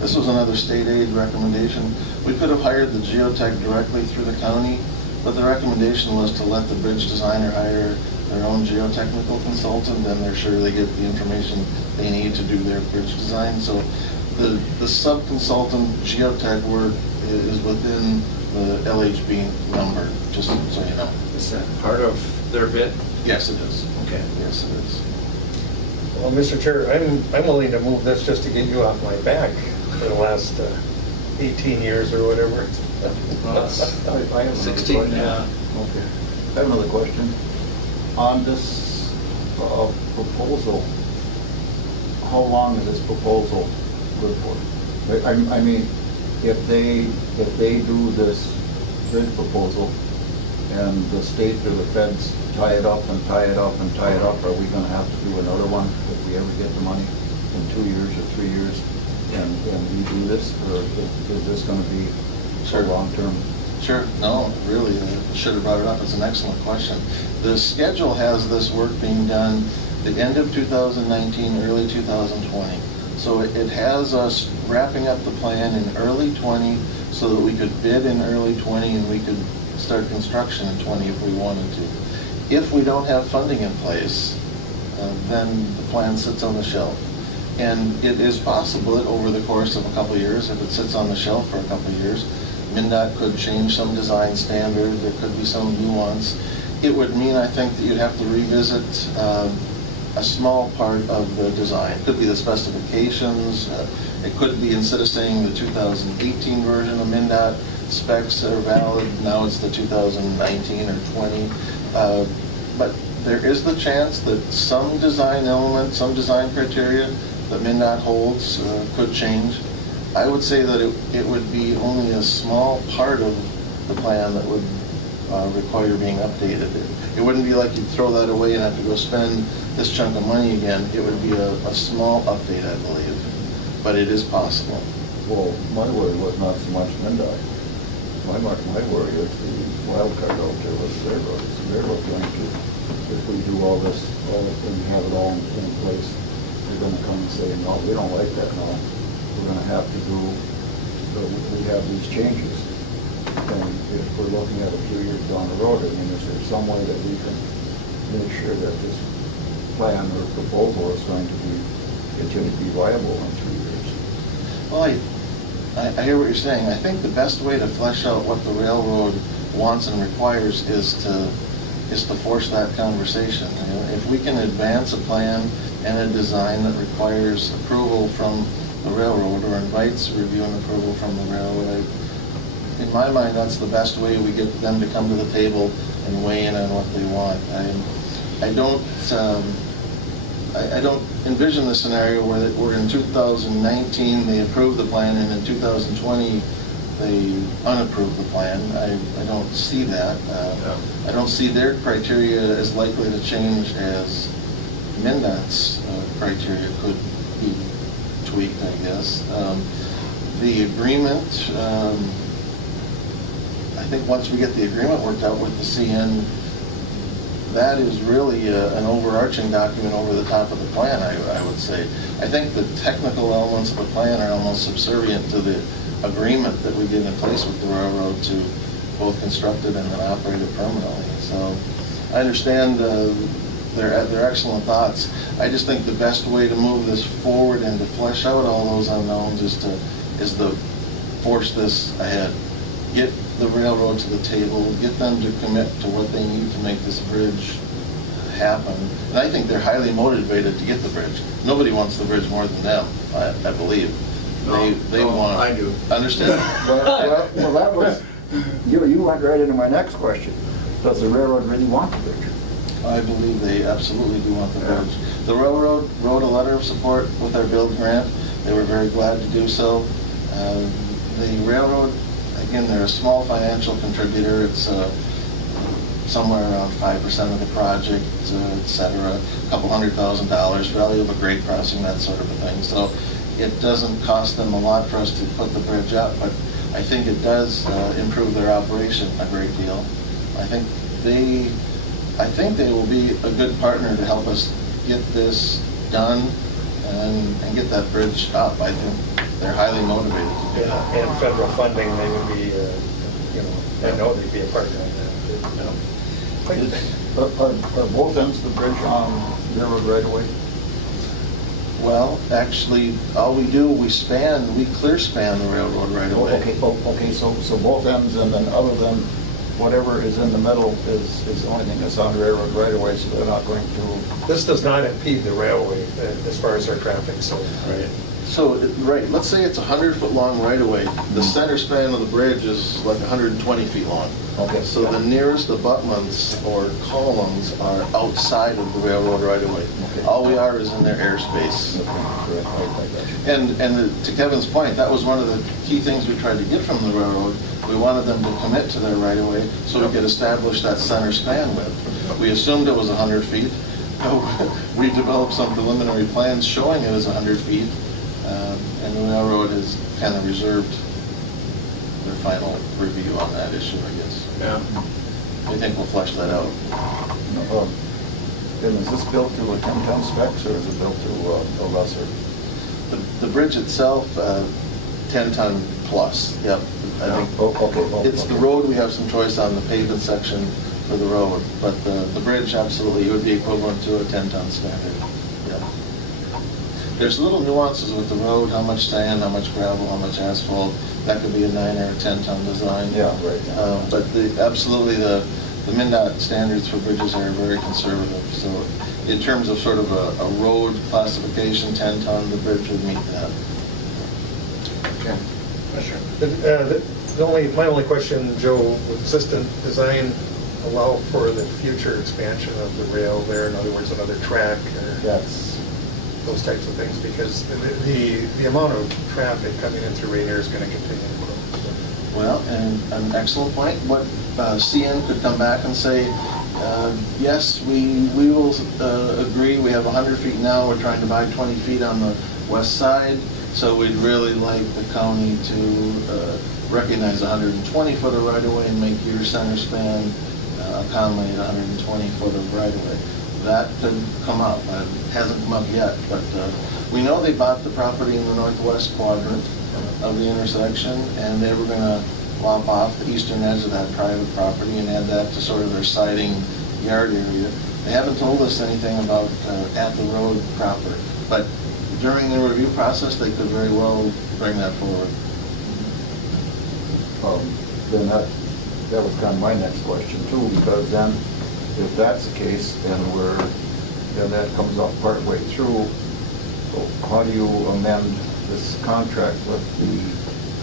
this was another state aid recommendation. We could have hired the geotech directly through the county, but the recommendation was to let the bridge designer hire their own geotechnical consultant, and they're sure they get the information they need to do their bridge design. So the sub-consultant geotech work is within the LHB number, just so you know. Is that part of their bid? Yes, it is. Okay. Yes, it is. Well, Mr. Chair, I'm willing to move this just to get you off my back for the last 18 years or whatever. I have 16, question. yeah. Okay. I have another question. On this proposal, how long is this proposal good for? I mean, if they do this bid proposal and the state or the feds tie it up and tie it up and tie it up, are we going to have to do another one if we ever get the money in 2 years or 3 years and redo this, or is this going to be so long-term? Sure. No, really, I should have brought it up. It's an excellent question. The schedule has this work being done the end of 2019, early 2020. So it has us wrapping up the plan in early 20 so that we could bid in early 20 and we could start construction in 20 if we wanted to. If we don't have funding in place, then the plan sits on the shelf. And it is possible that over the course of a couple of years, if it sits on the shelf for a couple of years, MnDOT could change some design standard, there could be some nuance. It would mean, I think, that you'd have to revisit a small part of the design. It could be the specifications, it could be, instead of saying the 2018 version of MnDOT specs are valid, now it's the 2019 or 20. But there is the chance that some design element, some design criteria that MnDOT holds could change. I would say that it would be only a small part of the plan that would require being updated. It wouldn't be like you'd throw that away and have to go spend this chunk of money again. It would be a small update, I believe, but it is possible. Well, my worry was not so much MnDOT. My worry is the wild card out there with the railroad. Is the railroad going to, if we do all this, and have it all in place, they're going to come and say, no, we don't like that now. We're going to have to do, we have these changes. And if we're looking at a few years down the road, I mean, is there some way that we can make sure that this plan or proposal is going to continue to be viable in 2 years? Well, I hear what you're saying. I think the best way to flesh out what the railroad wants and requires is to force that conversation. You know, if we can advance a plan and a design that requires approval from the railroad or invites review and approval from the railroad, in my mind, that's the best way we get them to come to the table and weigh in on what they want. I don't envision the scenario where we're in 2019, they approve the plan, and in 2020, they unapprove the plan. I don't see that. I don't see their criteria as likely to change as MnDOT's criteria could be tweaked, I guess. The agreement, I think once we get the agreement worked out with the CN, that is really an overarching document over the top of the plan, I would say. I think the technical elements of the plan are almost subservient to the agreement that we get in place with the railroad to both construct it and then operate it permanently. So I understand their excellent thoughts. I just think the best way to move this forward and to flesh out all those unknowns is to force this ahead. Get the railroad to the table, get them to commit to what they need to make this bridge happen. And I think they're highly motivated to get the bridge. Nobody wants the bridge more than them, I believe. They want. I do. Understand? Well, that was, you went right into my next question. Does the railroad really want the bridge? I believe they absolutely do want the bridge. The railroad wrote a letter of support with our build grant. They were very glad to do so. The railroad, again, they're a small financial contributor. It's somewhere around 5% of the project, et cetera, a couple $100,000, value of a grade crossing, that sort of a thing. So it doesn't cost them a lot for us to put the bridge up, but I think it does improve their operation a great deal. I think they will be a good partner to help us get this done and get that bridge up. I think they're highly motivated to do that. And federal funding, they would be, I know they'd be a partner in that. Are both ends of the bridge on railroad right away? Well, actually, all we do, we clear span the railroad right away. Okay, so both ends, and then other than whatever is in the middle is the only thing that's on railroad right away, so they're not going to. This does not impede the railway as far as our traffic, so. Right. So, right, let's say it's 100-foot long right away. The center span of the bridge is like 120 feet long. Okay. So the nearest abutments or columns are outside of the railroad right away. Okay. All we are is in their airspace. And to Kevin's point, that was one of the key things we tried to get from the railroad. We wanted them to commit to their right of way so we could establish that center span width. We assumed it was 100 feet. We developed some preliminary plans showing it as 100 feet. And the railroad has kind of reserved their final review on that issue, I guess. Yeah. I think we'll flesh that out. And is this built to a 10-ton specs, or is it built to a lesser? The bridge itself, 10-ton plus, yep. I think it's the road, we have some choice on the pavement section for the road, but the bridge, absolutely, it would be equivalent to a 10-ton standard, yeah. There's little nuances with the road, how much sand, how much gravel, how much asphalt. That could be a 9 or a 10-ton design. Yeah, right. But absolutely, the MnDOT standards for bridges are very conservative. So in terms of sort of a road classification, 10-ton, the bridge would meet that. Okay. Sure. My only question, Joe, would existing design allow for the future expansion of the rail there? In other words, another track or those types of things? Because the amount of traffic coming in through right here is going to continue to grow. So. Well, and an excellent point. What CN could come back and say, yes, we will agree. We have 100 feet now. We're trying to buy 20 feet on the west side. So we'd really like the county to recognize 120 foot of right-of-way and make your center span accommodate 120 foot of right-of-way. That could come up. It hasn't come up yet, but we know they bought the property in the northwest quadrant of the intersection, and they were going to lop off the eastern edge of that private property and add that to sort of their siding yard area. They haven't told us anything about at the road proper, but during the review process, they could very well bring that forward. Then that was kind of my next question too, because then if that's the case, then that comes up partway through. So how do you amend this contract with the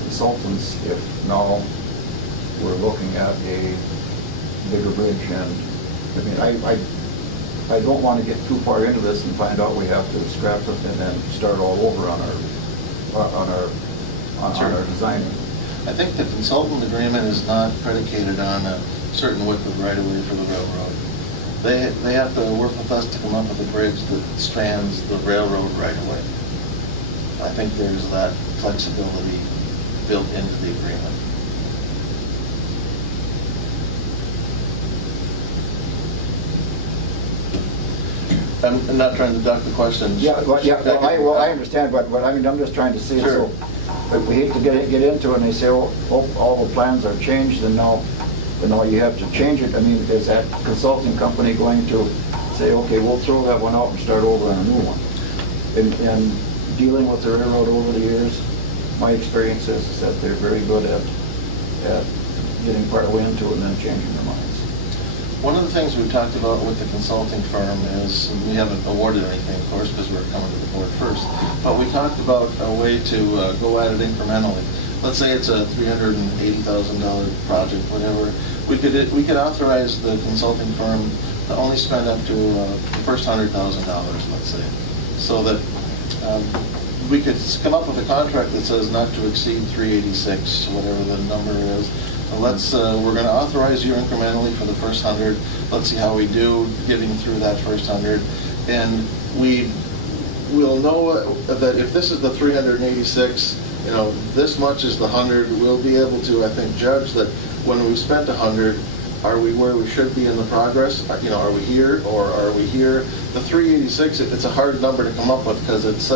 consultants if now we're looking at a bigger bridge? And I mean, I don't want to get too far into this and find out we have to scrap it and then start all over on our design. I think the consultant agreement is not predicated on a certain width of right-of-way for the railroad. They have to work with us to come up with a bridge that spans the railroad right-of-way. I think there's that flexibility built into the agreement. I'm not trying to duck the question. I understand, but I mean, I'm just trying to see. Sure. So, if we hate to get into it, and they say, oh, all the plans are changed, and now you have to change it. I mean, is that consulting company going to say, okay, we'll throw that one out and start over on a new one? And dealing with the railroad over the years, my experience is that they're very good at getting part way into it and then changing their minds. One of the things we've talked about with the consulting firm is, we haven't awarded anything, of course, because we're coming to the board first, but we talked about a way to go at it incrementally. Let's say it's a $380,000 project, whatever. We could authorize the consulting firm to only spend up to the first $100,000, let's say, so that we could come up with a contract that says not to exceed 386, whatever the number is. We're going to authorize you incrementally for the first 100. Let's see how we do getting through that first 100. And we'll know that if this is the 386, this much is the 100. We'll be able to, I think, judge that when we've spent 100, are we where we should be in the progress? Are we here or are we here? The 386, it's a hard number to come up with because it's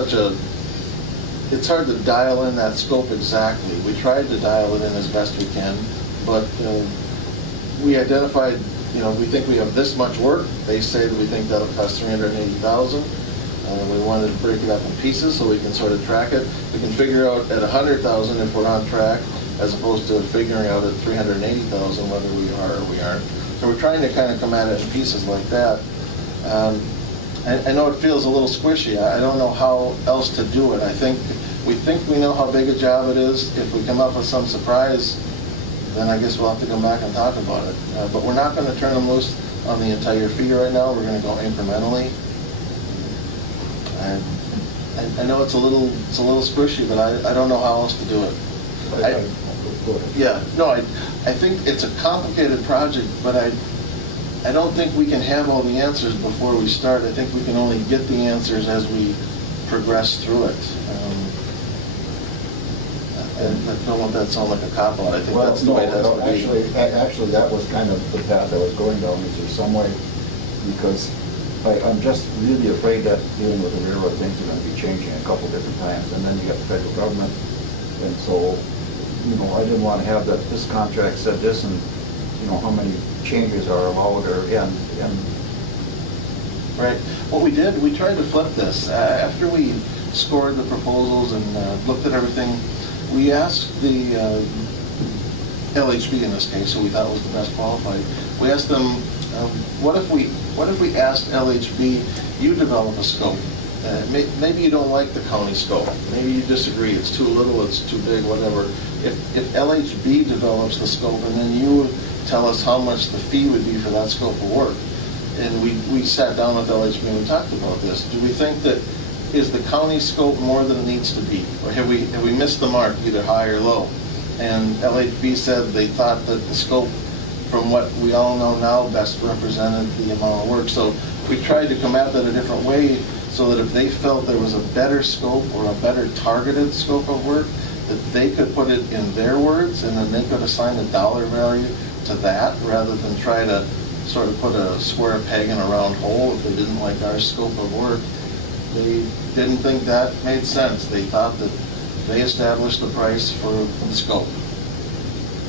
it's hard to dial in that scope exactly. We tried to dial it in as best we can, but we identified, we think we have this much work. They say that we think that'll cost $380,000. We wanted to break it up in pieces so we can sort of track it. We can figure out at $100,000 if we're on track, as opposed to figuring out at $380,000 whether we are or we aren't. So we're trying to kind of come at it in pieces like that. I know it feels a little squishy. I don't know how else to do it. We think we know how big a job it is. If we come up with some surprise, then I guess we'll have to come back and talk about it. But we're not going to turn them loose on the entire fee right now. We're going to go incrementally. I know it's a little squishy, but I don't know how else to do it. I think it's a complicated project, but I don't think we can have all the answers before we start. I think we can only get the answers as we progress through it. I don't want that to sound like a cop-out. I think that's the way it has to be. Actually, that was kind of the path I was going down. Is there some way, because I'm just really afraid that dealing with the railroad, things are gonna be changing a couple different times, and then you got the federal government. And so, you know, I didn't wanna have that, this contract said this, and, you know, how many changes are allowed or, and Right. What we did, we tried to flip this. After we scored the proposals and looked at everything, we asked the LHB in this case, who we thought was the best qualified, we asked them, what if we asked LHB, you develop a scope. Maybe you don't like the county scope. Maybe you disagree, it's too little, it's too big, whatever. If LHB develops the scope and then you tell us how much the fee would be for that scope of work, and we sat down with LHB and we talked about this. Do we think that, is the county scope more than it needs to be? Or have we missed the mark, either high or low? And LHB said they thought that the scope, from what we all know now, best represented the amount of work. So we tried to come at that a different way, so that if they felt there was a better scope or a better targeted scope of work, that they could put it in their words, and then they could assign a dollar value to that, rather than try to sort of put a square peg in a round hole if they didn't like our scope of work. They didn't think that made sense. They thought that they established the price for the scope.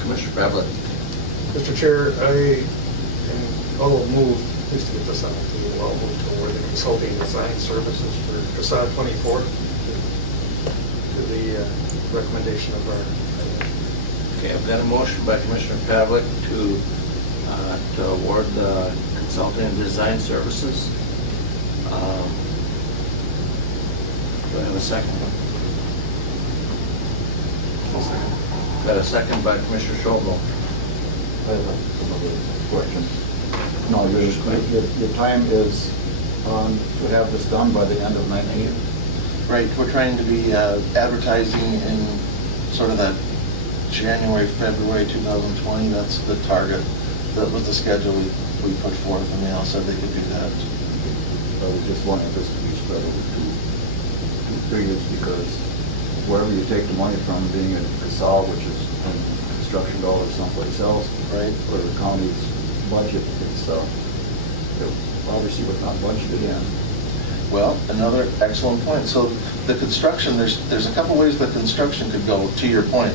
Commissioner Pavlik. Mr. Chair, I'll move, just to get this on the table, I'll move to award the consulting design services for facade 24 to the recommendation of our. Okay, I've got a motion by Commissioner Pavlik to award the consulting and design services. Do I have a second? Got a second by Commissioner Schultz. I have some other questions. No, your time is on to have this done by the end of 2019? Right, we're trying to be advertising in sort of that January, February 2020. That's the target. That was the schedule we put forth, and they all said they could do that. I was just wanting this to be spread over two periods, because wherever you take the money from, being in Casal, which is from construction dollars someplace else, right, or the county's budget, it's obviously was not budgeted in. Well, another excellent point. So the construction, there's a couple ways the construction could go, to your point.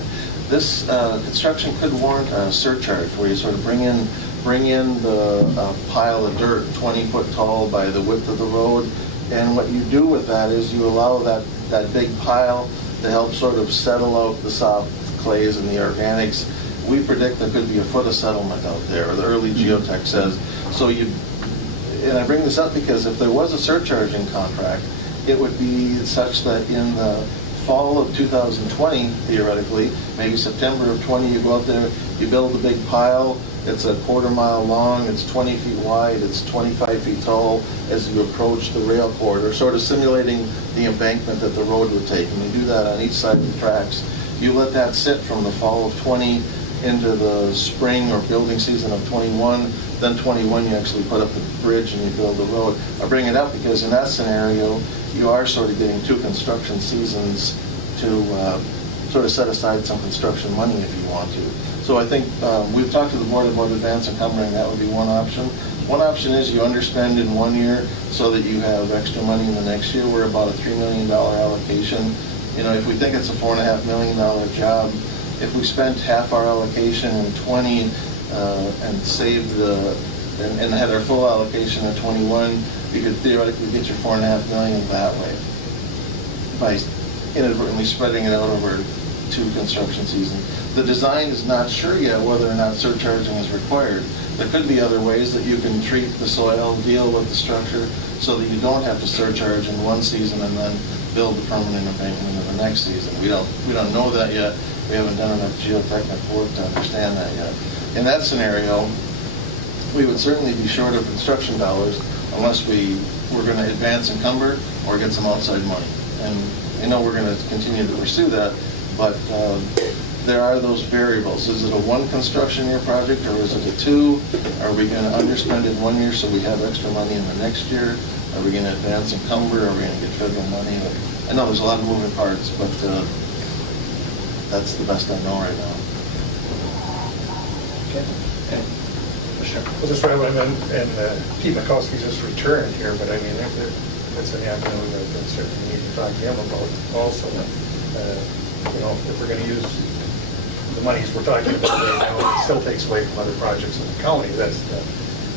This construction could warrant a surcharge, where you sort of bring in the pile of dirt 20 foot tall by the width of the road, and what you do with that is you allow that big pile to help sort of settle out the soft clays and the organics. We predict there could be a foot of settlement out there, or the early geotech says. So and I bring this up because if there was a surcharging contract, it would be such that in the fall of 2020, theoretically, maybe September of 20, you go out there, you build a big pile, it's a 1/4 mile long, it's 20 feet wide, it's 25 feet tall as you approach the rail corridor, sort of simulating the embankment that the road would take. And you do that on each side of the tracks. You let that sit from the fall of 20 into the spring or building season of 21, then 21 you actually put up the bridge and you build the road. I bring it up because in that scenario, you are sort of getting 2 construction seasons to sort of set aside some construction money if you want to. So I think we've talked to the board about advance encumbering. That would be one option. One option is you underspend in 1 year so that you have extra money in the next year. We're about a $3 million allocation. You know, if we think it's a $4.5 million job, if we spent half our allocation in 20 and saved and had our full allocation at 21, you could theoretically get your $4.5 million that way by inadvertently spreading it out over 2 construction seasons. The design is not sure yet whether or not surcharging is required. There could be other ways that you can treat the soil, deal with the structure, so that you don't have to surcharge in 1 season and then build the permanent embankment in the next season. We don't know that yet. We haven't done enough geotechnical work to understand that yet. In that scenario, we would certainly be short of construction dollars unless we're going to advance encumber or get some outside money. And I know we're going to continue to pursue that, but there are those variables. Is it a 1 construction year project, or is it a 2? Are we going to underspend in 1 year so we have extra money in the next year? Are we going to advance encumber? Are we going to get federal money? I know there's a lot of moving parts, but that's the best I know right now. Okay. Commissioner. Well, just right, and Pete Mikowski just returned here, but I mean, it's an avenue that we certainly need to talk to him about also. You know, if we're gonna use the monies we're talking about right now, it still takes away from other projects in the county. That's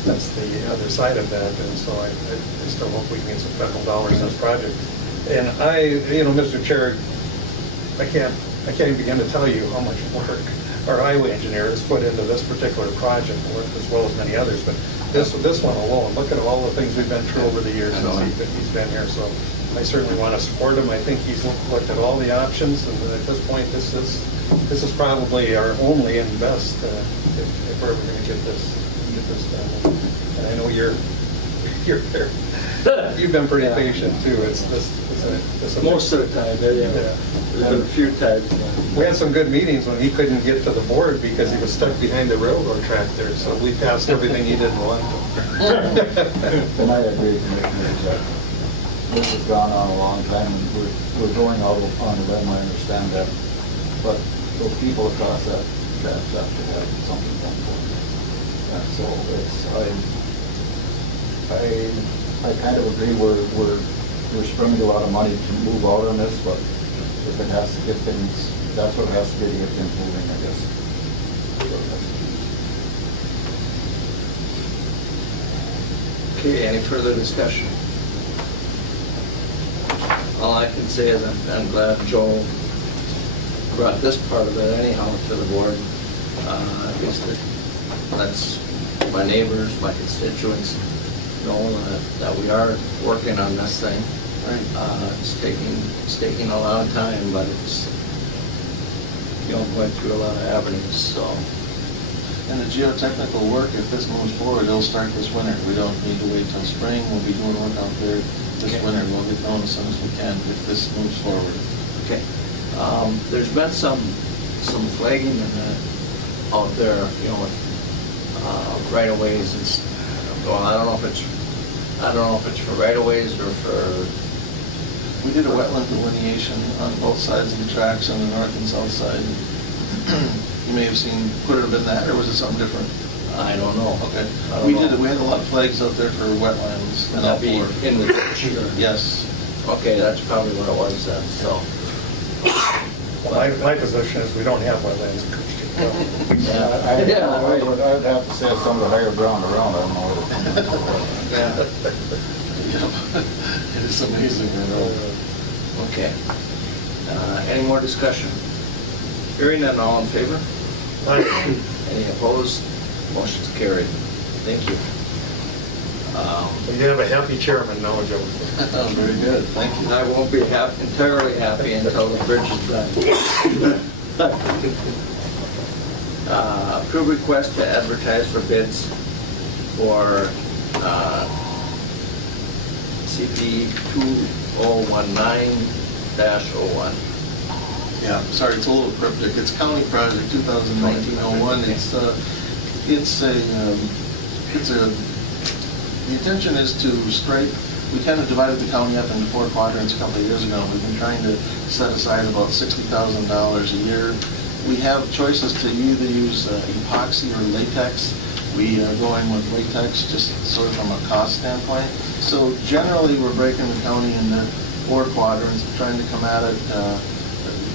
the other side of that, and so I still hope we can get some federal dollars in this project. And you know, Mr. Chair, I can't even begin to tell you how much work our highway engineer has put into this particular project, as well as many others. But this one alone, look at all the things we've been through over the years since he's been here. So I certainly want to support him. I think he's looked at all the options, and at this point, this is probably our only and best if we're ever going to get this done. And I know you're there. You've been pretty patient too. Most of the time, yeah. There's been a few times. We had some good meetings when he couldn't get to the board because he was stuck behind the railroad track there, so we passed everything he didn't want. And I agree, Commissioner, that this has gone on a long time, and we're going out on a limb, I understand that. But those people across that tracks have to have something done for them. And so I kind of agree we're spending a lot of money to move out on this, but if it has to get things, that's what it has to be to get things moving, I guess. Okay, any further discussion? All I can say is I'm glad Joel brought this part of it anyhow to the board. I guess that's my neighbors, my constituents, know that we are working on this thing. It's taking a lot of time, but it's, you know, going through a lot of avenues, so. And the geotechnical work, if this moves forward, it'll start this winter. We don't need to wait till spring. We'll be doing work out there this winter. We'll get going as soon as we can if this moves forward. Okay. There's been some flagging in out there, you know, with right-of-ways and well, I don't know if it's for right-of-ways or for. We did a wetland delineation on both sides of the tracks on the north and south side. You may have seen, could it have been that, or was it something different? I don't know. Okay. We had a lot of flags out there for wetlands. Would that be in the ditch? Yes. Okay, that's probably what it was then, so. Well, my position is we don't have wetlands. I'd have to say some of the higher ground around, I don't know. Yeah. It is amazing, I know. Okay. Any more discussion? Hearing none, all in favor? Any opposed? Motion's carried. Thank you. You have a happy chairman now, Joe. Very good, thank you. I won't be entirely happy until the bridge is done. Approve request to advertise for bids for CP 2019-01. Yeah, sorry, it's a little cryptic. It's County Project 2019-01. The intention is to stripe. We kind of divided the county up into 4 quadrants a couple of years ago. We've been trying to set aside about $60,000 a year. We have choices to either use epoxy or latex. We are going with latex just sort of from a cost standpoint. So generally, we're breaking the county into 4 quadrants, trying to come at it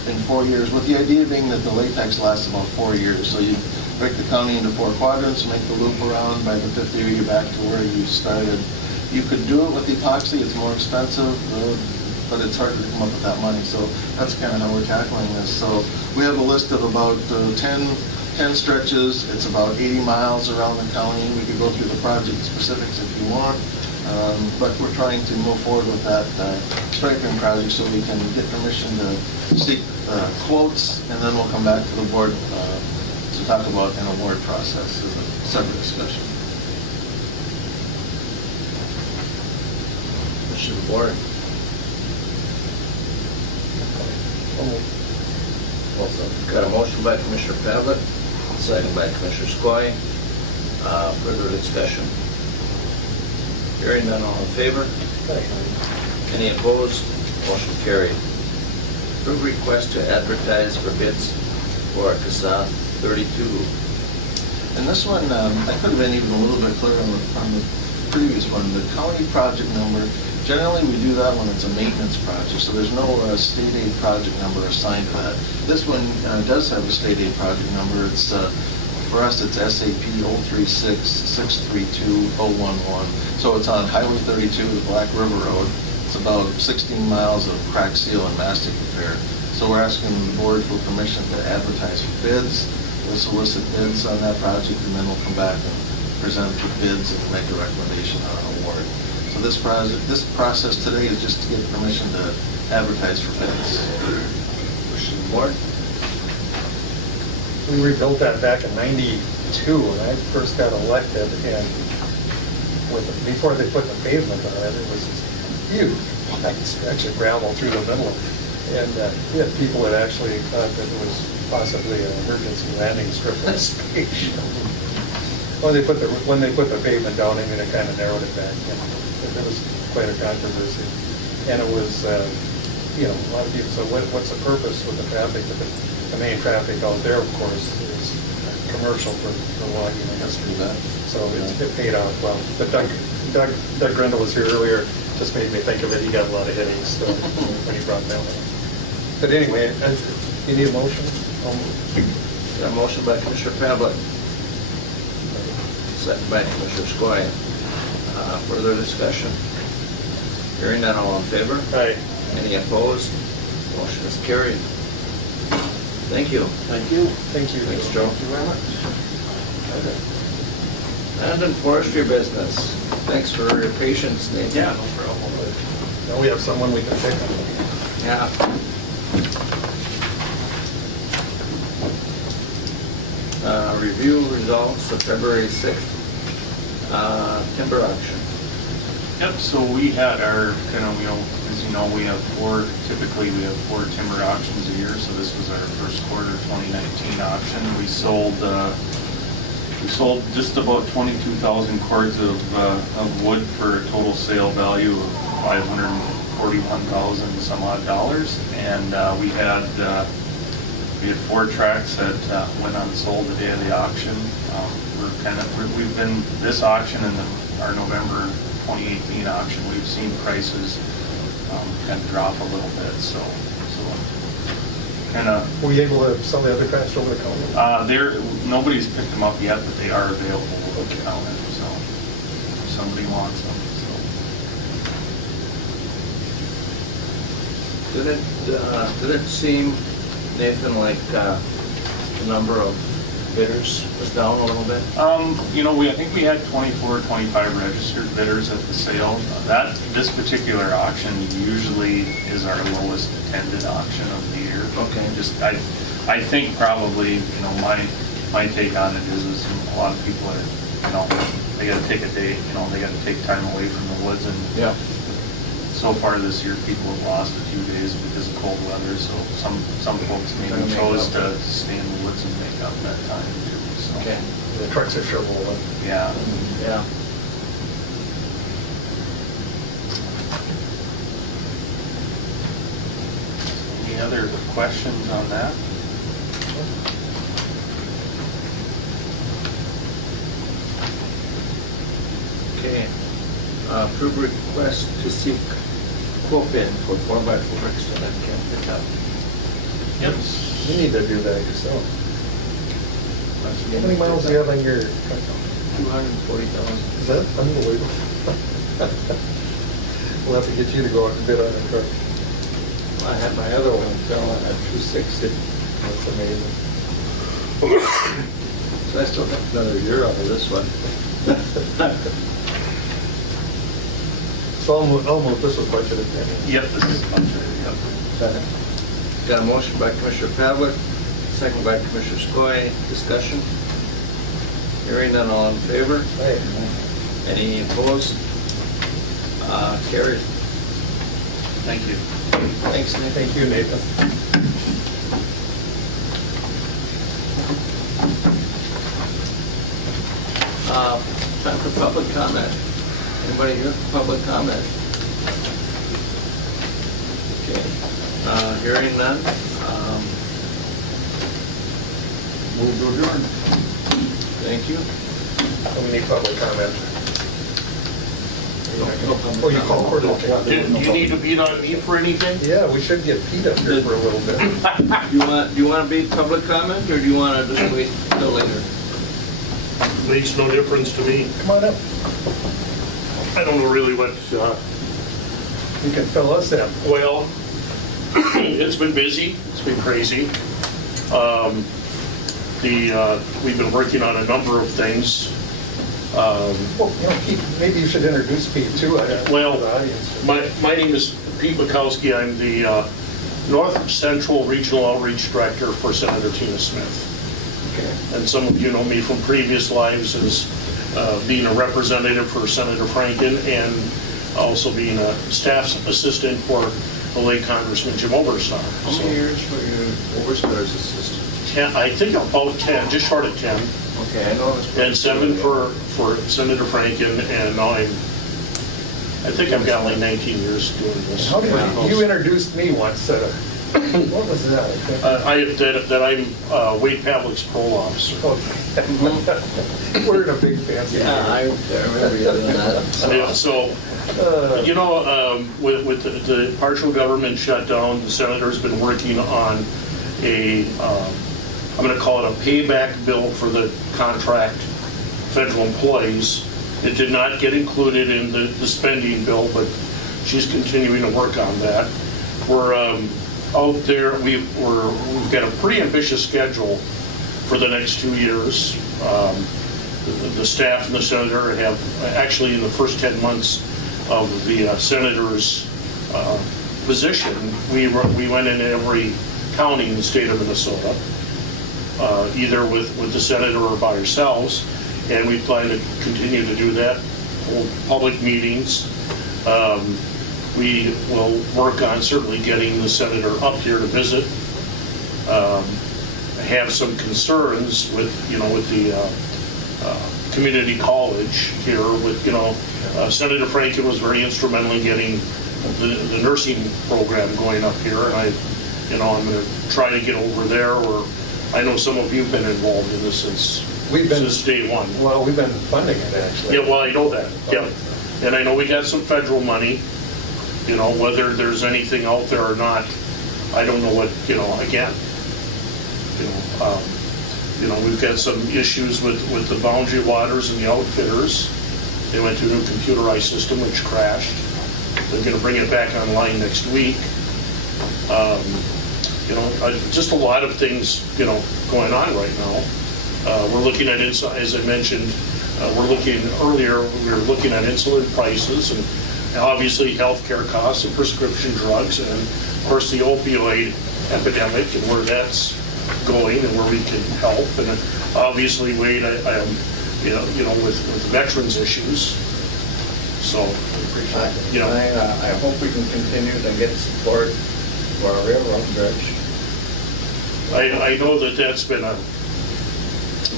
in 4 years, with the idea being that the latex lasts about 4 years. So you break the county into 4 quadrants, make the loop around, by the 5th year you're back to where you started. You could do it with epoxy, it's more expensive, but it's harder to come up with that money. So that's kind of how we're tackling this. So we have a list of about 10 stretches. It's about 80 miles around the county. We could go through the project specifics if you want. But we're trying to move forward with that striping project so we can get permission to seek quotes, and then we'll come back to the board to talk about an award process as a separate discussion. Wish of the board. Got a motion by Commissioner Pavlik, second by Commissioner Skoye. Further discussion? Hearing none, all in favor? Any opposed? Motion carried. Approve request to advertise for bids for CASA 32. And this one, I could have been even a little bit clearer on the previous one. The county project number, generally we do that when it's a maintenance project, so there's no state aid project number assigned to that. This one does have a state aid project number. It's for us, it's SAP 036-632-011. So it's on Highway 32, the Black River Road. It's about 16 miles of crack seal and mastic repair. So we're asking the board for permission to advertise for bids. We'll solicit bids on that project, and then we'll come back and present the bids and make a recommendation on an award. So this process today is just to get permission to advertise for bids. Wish the board. We rebuilt that back in '92 when I first got elected, and before they put the pavement on it, it was this huge stretch of gravel through the middle. And we had people that actually thought that it was possibly an emergency landing strip of space. When they put the pavement down, I mean, it kind of narrowed it back. There was quite a controversy, and it was, a lot of people said, "What's the purpose with the traffic?" But the main traffic out there, of course, is commercial for logging industry. So it paid off well. But Doug Grindle was here earlier, just made me think of it. He got a lot of headaches when he brought that one up. But anyway, you need a motion? Got a motion by Commissioner Pavlik, second by Commissioner Skoye. Further discussion? Hearing none, all in favor? Aye. Any opposed? Motion is carried. Thank you. Thank you. Thank you. Thanks, Joe. Thank you very much. Land and forestry business. Thanks for your patience, Nathan. Yeah, no problem. Now we have someone we can pick on. Yeah. Review results of February 6th timber auction. Yep, so we had our, as you know, typically we have four timber auctions a year, so this was our first quarter 2019 auction. We sold just about 22,000 cords of wood for a total sale value of $541,000 some odd dollars, and we had four tracks that went unsold the day of the auction. We've been this auction and our November 2018 auction. We've seen prices kind of drop a little bit, so kind of. Were you able to sell the other tracks over the counter? Nobody's picked them up yet, but they are available over the counter. So if somebody wants them. So. Did it seem, Nathan, like the number of bidders was down a little bit? I think we had 24, 25 registered bidders at the sale. This particular auction usually is our lowest attended auction of the year. Okay. I think probably, my take on it is a lot of people are, they got to take a day, they got to take time away from the woods, and yeah. So far this year, people have lost a few days because of cold weather, so some folks maybe chose to stay in the woods and make up that time too. So. Okay. The trucks are shoveled. Yeah. Yeah. Any other questions on that? Okay. Approve request to seek quote bid for 4x4 extended camp pickup. Yep. You need to do that yourself. How many miles do you have on your truck? 240,000. Is that unbelievable? We'll have to get you to go out and bid on a truck. I had my other one selling at 260. That's amazing. So I still got another year out of this one. So almost this was budgeted. Yep, this is budgeted, yep. Second. Got a motion by Commissioner Pavlik, second by Commissioner Skoye. Discussion? Hearing none, all in favor? Hey. Any opposed? Carried. Thank you. Thanks, Nathan. Thank you, Nathan. Time for public comment. Anybody here for public comment? Okay. Hearing none. Move to adjourn. Thank you. We need public comment. Oh, you called for it, okay. Do you need to beat on me for anything? Yeah, we should get Pete up here for a little bit. Do you want to be public comment, or do you want to just wait till later? Makes no difference to me. Come on up. I don't know really what, You can fill us in. well, it's been busy, it's been crazy. We've been working on a number of things. Well, Pete, maybe you should introduce Pete too. Well, to the audience. my name is Pete Mikowski. I'm the North Central Regional Outreach Director for Senator Tina Smith. Okay. And some of you know me from previous lives as being a representative for Senator Franken and also being a staff assistant for the late Congressman Jim Oberstar. How many years were you Oberstar's assistant? I think about 10, just short of 10. Okay, I know it's... And 7 for Senator Franken, and now I think I've got like 19 years doing this. How did you introduced me once? What was that? That I'm Wade Pavlik's parole officer. Okay. We're in a big fancy. Yeah, I remember you doing that. Yeah, so, you know, with the partial government shutdown, the senator's been working on I'm going to call it a payback bill for the contract federal employees. It did not get included in the spending bill, but she's continuing to work on that. We're out there, we've got a pretty ambitious schedule for the next 2 years. The staff and the senator have, actually in the first 10 months of the senator's position, we went into every county in the state of Minnesota, either with the senator or by ourselves, and we plan to continue to do that, hold public meetings. We will work on certainly getting the senator up here to visit. Have some concerns with the community college here. With Senator Franken was very instrumental in getting the nursing program going up here, and I'm going to try to get over there. Or I know some of you've been involved in this since day one. Well, we've been funding it actually. Yeah, well, I know that. Yeah, and I know we got some federal money. Whether there's anything out there or not, I don't know what. Again, we've got some issues with the Boundary Waters and the outfitters. They went to a new computerized system which crashed. They're going to bring it back online next week. Just a lot of things, going on right now. We're looking at, as I mentioned, we were looking at insulin prices and obviously healthcare costs and prescription drugs, and of course the opioid epidemic and where that's going and where we can help. And obviously, Wade, I am, with veterans issues. So, I hope we can continue to get support for our railroad bridge. I know that's been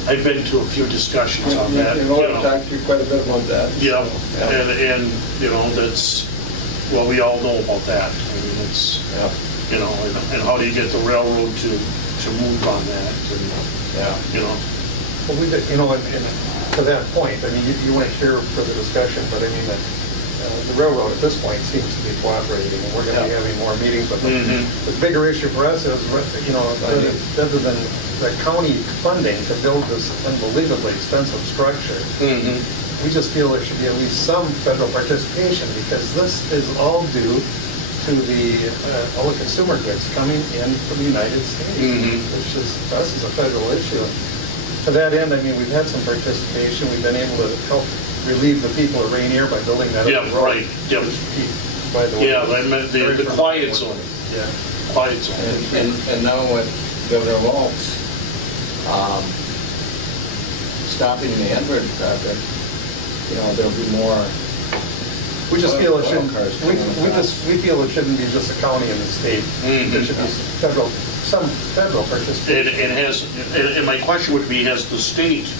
I've been to a few discussions on that. I've talked to you quite a bit about that. Yeah, so, and that's, well, we all know about that. I mean, it's, and how do you get the railroad to move on that? And, Well, we did, and to that point, I mean, you weren't here for the discussion, but I mean, the railroad at this point seems to be cooperating, and we're going to be having more meetings with them. The bigger issue for us is, other than the county funding to build this unbelievably expensive structure, we just feel there should be at least some federal participation, because this is all due to all the consumer goods coming in from the United States, which is, to us, is a federal issue. To that end, I mean, we've had some participation. We've been able to help relieve the people of Rainier by building that other road. Right. Yep. By the way, I meant the quiet zone. Yeah. Quiet zone. And now with Governor Walz stopping the Enbridge project, there'll be more. We just feel it shouldn't. We feel it shouldn't be just the county and the state. There should be some federal participation. And my question would be: has the state,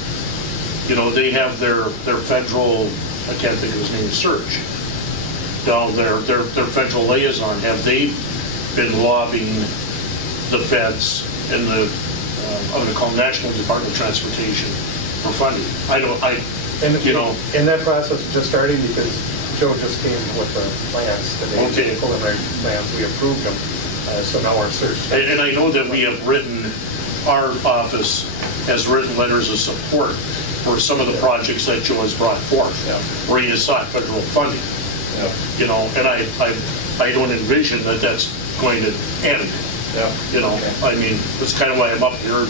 they have their federal, I can't think of his name, Surge. Their federal liaison. Have they been lobbying the feds and the I'm going to call National Department of Transportation for funding. I don't, And, you know, and that process is just starting because Joe just came with the plans today. Okay. Preliminary plans, we approved them, so now our search. and I know that we have written, our office has written letters of support for some of the projects that Joe has brought forth, where he has sought federal funding. You know, and I don't envision that that's going to end. You know, I mean, that's kind of why I'm up here.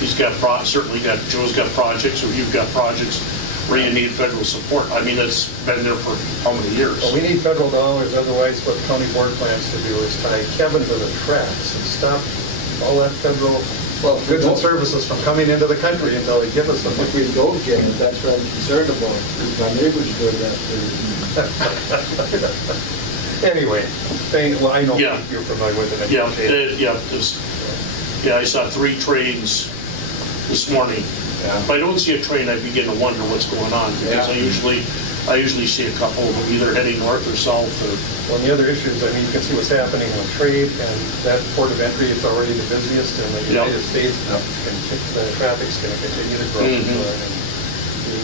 He's got, certainly got, Joe's got projects, or you've got projects where you need federal support. I mean, it's been there for how many years? Well, we need federal dollars, otherwise what county board plans to do is tie Kevin to the tracks and stop all that federal goods and services from coming into the country until they give us them. If we don't get it, that's what I'm concerned about. My neighbor's doing that too. Anyway, well, I know Yeah. you're familiar with it. I saw 3 trains this morning. If I don't see a train, I begin to wonder what's going on, because I usually see a couple of them either heading north or south, or. Well, and the other issues, I mean, you can see what's happening with trade, and that port of entry is already the busiest in the United States. And the traffic's going to continue to grow. And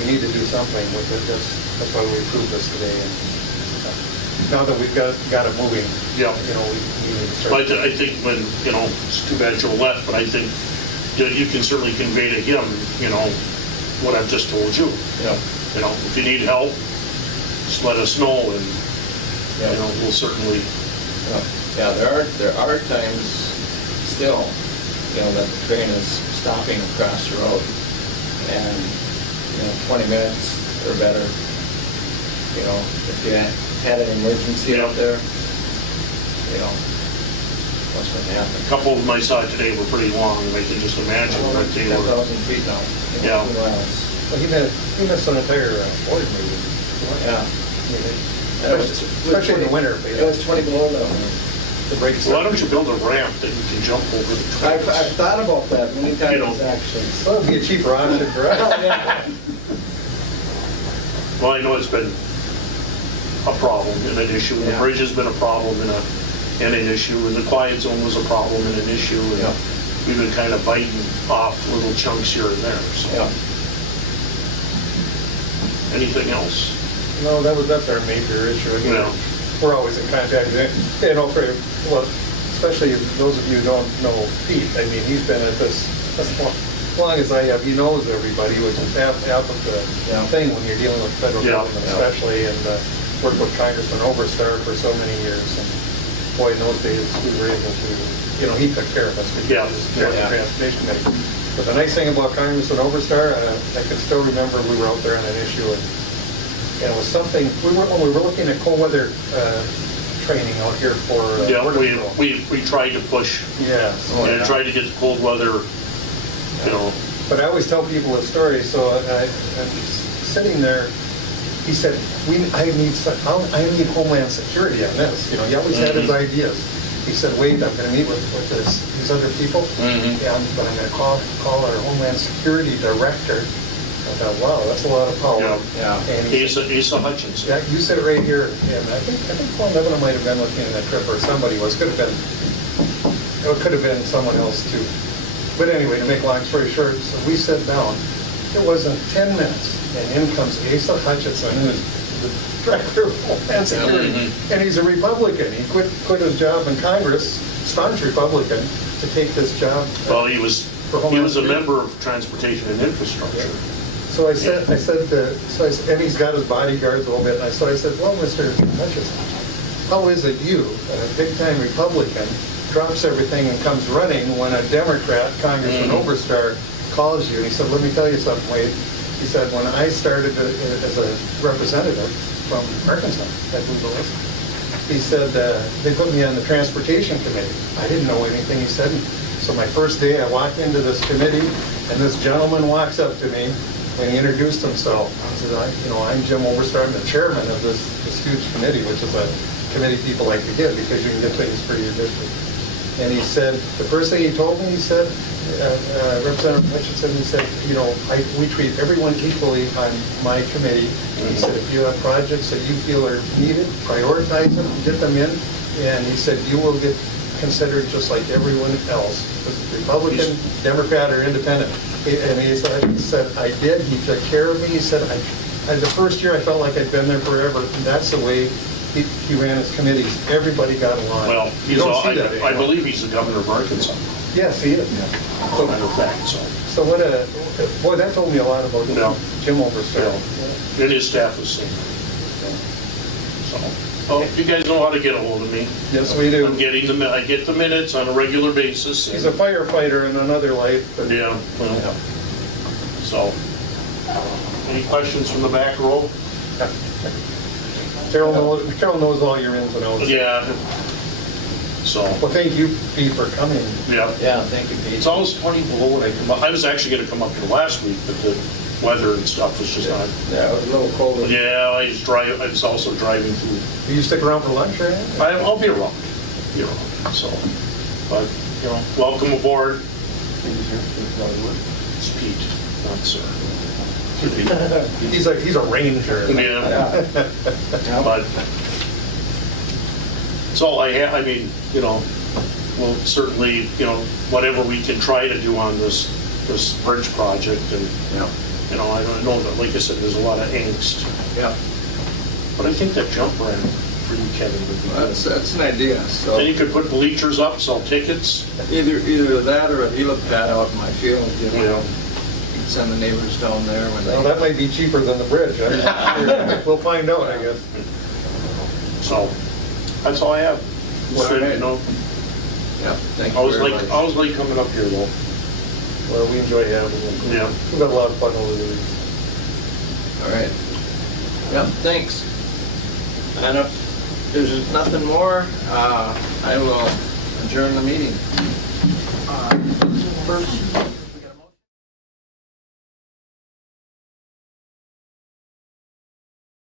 we need to do something with it. That's why we approved this today. And now that we've got it moving, you know, we need to start. But I think when, you know, it's too bad Joe left, but I think you can certainly convey to him, you know, what I've just told you. You know, if you need help, just let us know, and you know, we'll certainly. Yeah, there are times still, you know, that the train is stopping across the road, and you know, 20 minutes or better. You know, if you had an emergency out there, you know, what's going to happen? A couple of them I saw today were pretty long, and I can just imagine that they were. 10,000 feet now. Yeah. 2 miles. Well, he missed an entire board meeting. Yeah. Especially in the winter. It was 20 below now. The brakes. Why don't you build a ramp that you can jump over the tracks? I've thought about that many times, You know. actually. Well, it'd be a cheaper option for us. Well, I know it's been a problem and an issue, and the bridge has been a problem and an issue, and the quiet zone was a problem and an issue, and we've been kind of biting off little chunks here and there, so. Anything else? No, that's our major issue. Again, Yeah. we're always in contact. You know, especially if those of you who don't know Pete, I mean, he's been at this as long as I have. He knows everybody, which is half of the thing when you're dealing with federal government, especially, and worked with Congressman Oberstar for so many years. And boy, in those days, we were able to, you know, he took care of us because he was chair of the Transportation Committee. But the nice thing about Congressman Oberstar, I can still remember we were out there on an issue, and it was something, we were looking at cold weather training out here for Border Patrol. we tried to push. Yes. And tried to get the cold weather, you know. But I always tell people a story, so I'm sitting there, he said, I need Homeland Security on this. You know, he always had his ideas. He said, wait, I'm going to meet with these other people, but I'm going to call our Homeland Security Director. I thought, wow, that's a lot of power. And Asa Hutchinson. Yeah, you said it right here, and I think Paul Neville might have been with me on that trip, or somebody was. Could have been someone else too. But anyway, to make a long story short, so we sat down. It wasn't 10 minutes, and in comes Asa Hutchinson, who's the director of Homeland Security, and he's a Republican. He quit his job in Congress, staunch Republican, to take this job. Well, he was a member of Transportation and Infrastructure. So I said, and he's got his bodyguards a little bit, and so I said, well, Mr. Hutchinson, how is it you, a big-time Republican, drops everything and comes running when a Democrat, Congressman Oberstar, calls you? And he said, let me tell you something, Wade. He said, when I started as a representative from Arkansas, I believe it was, he said, they put me on the Transportation Committee. I didn't know anything he said. So my first day, I walked into this committee, and this gentleman walks up to me when he introduced himself. I said, I'm Jim Oberstar. I'm the chairman of this huge committee, which is a committee people like to get because you can get things for your district. And he said, the first thing he told me, he said, Representative Hutchinson, he said, we treat everyone equally on my committee. He said, if you have projects that you feel are needed, prioritize them, get them in. And he said, you will get considered just like everyone else, Republican, Democrat, or Independent. And he said, I did, he took care of me, he said, the first year I felt like I'd been there forever, and that's the way he ran his committees. Everybody got along. Well, You don't see that I anymore. believe he's the governor of Arkansas, Yes, he is. as a matter of fact, so. So what boy, that told me a lot about Yeah. Jim Overstreet. And his staff is same. So, oh, you guys know how to get a hold of me. Yes, we do. I get the minutes on a regular basis. He's a firefighter in another life. But Yeah, well, so, any questions from the back row? Carol knows all your ins and outs. Yeah. So, Well, thank you, Pete, for coming. yeah. Yeah, thank you, Pete. It's always 20 below when I come up. I was actually gonna come up here last week, but the weather and stuff was just not. Yeah, it was a little colder. Yeah, I was also driving through. Do you stick around for lunch or anything? I'll be around, so, but, you know, welcome aboard. It's Pete, not sir. He's a ranger. Yeah. But, so I mean, you know, we'll certainly, you know, whatever we can try to do on this bridge project, and, you know, I don't know that, like I said, there's a lot of angst. Yeah, But I think that jump ramp for you, Kevin, would be good. that's an idea, so. Then you could put bleachers up, sell tickets. Either that or a helipad pad out in my field, you know. Yeah. You can send the neighbors down there when Well, they. that might be cheaper than the bridge. We'll find out, I guess. So, that's all I have. Well, So, right. you know, Yeah, thank I you was very like, much. I was like coming up here though. Well, we enjoy having him. Yeah. We've got a lot of fun over the weeks. All right. Yeah, thanks. And if there's nothing more, I will adjourn the meeting. First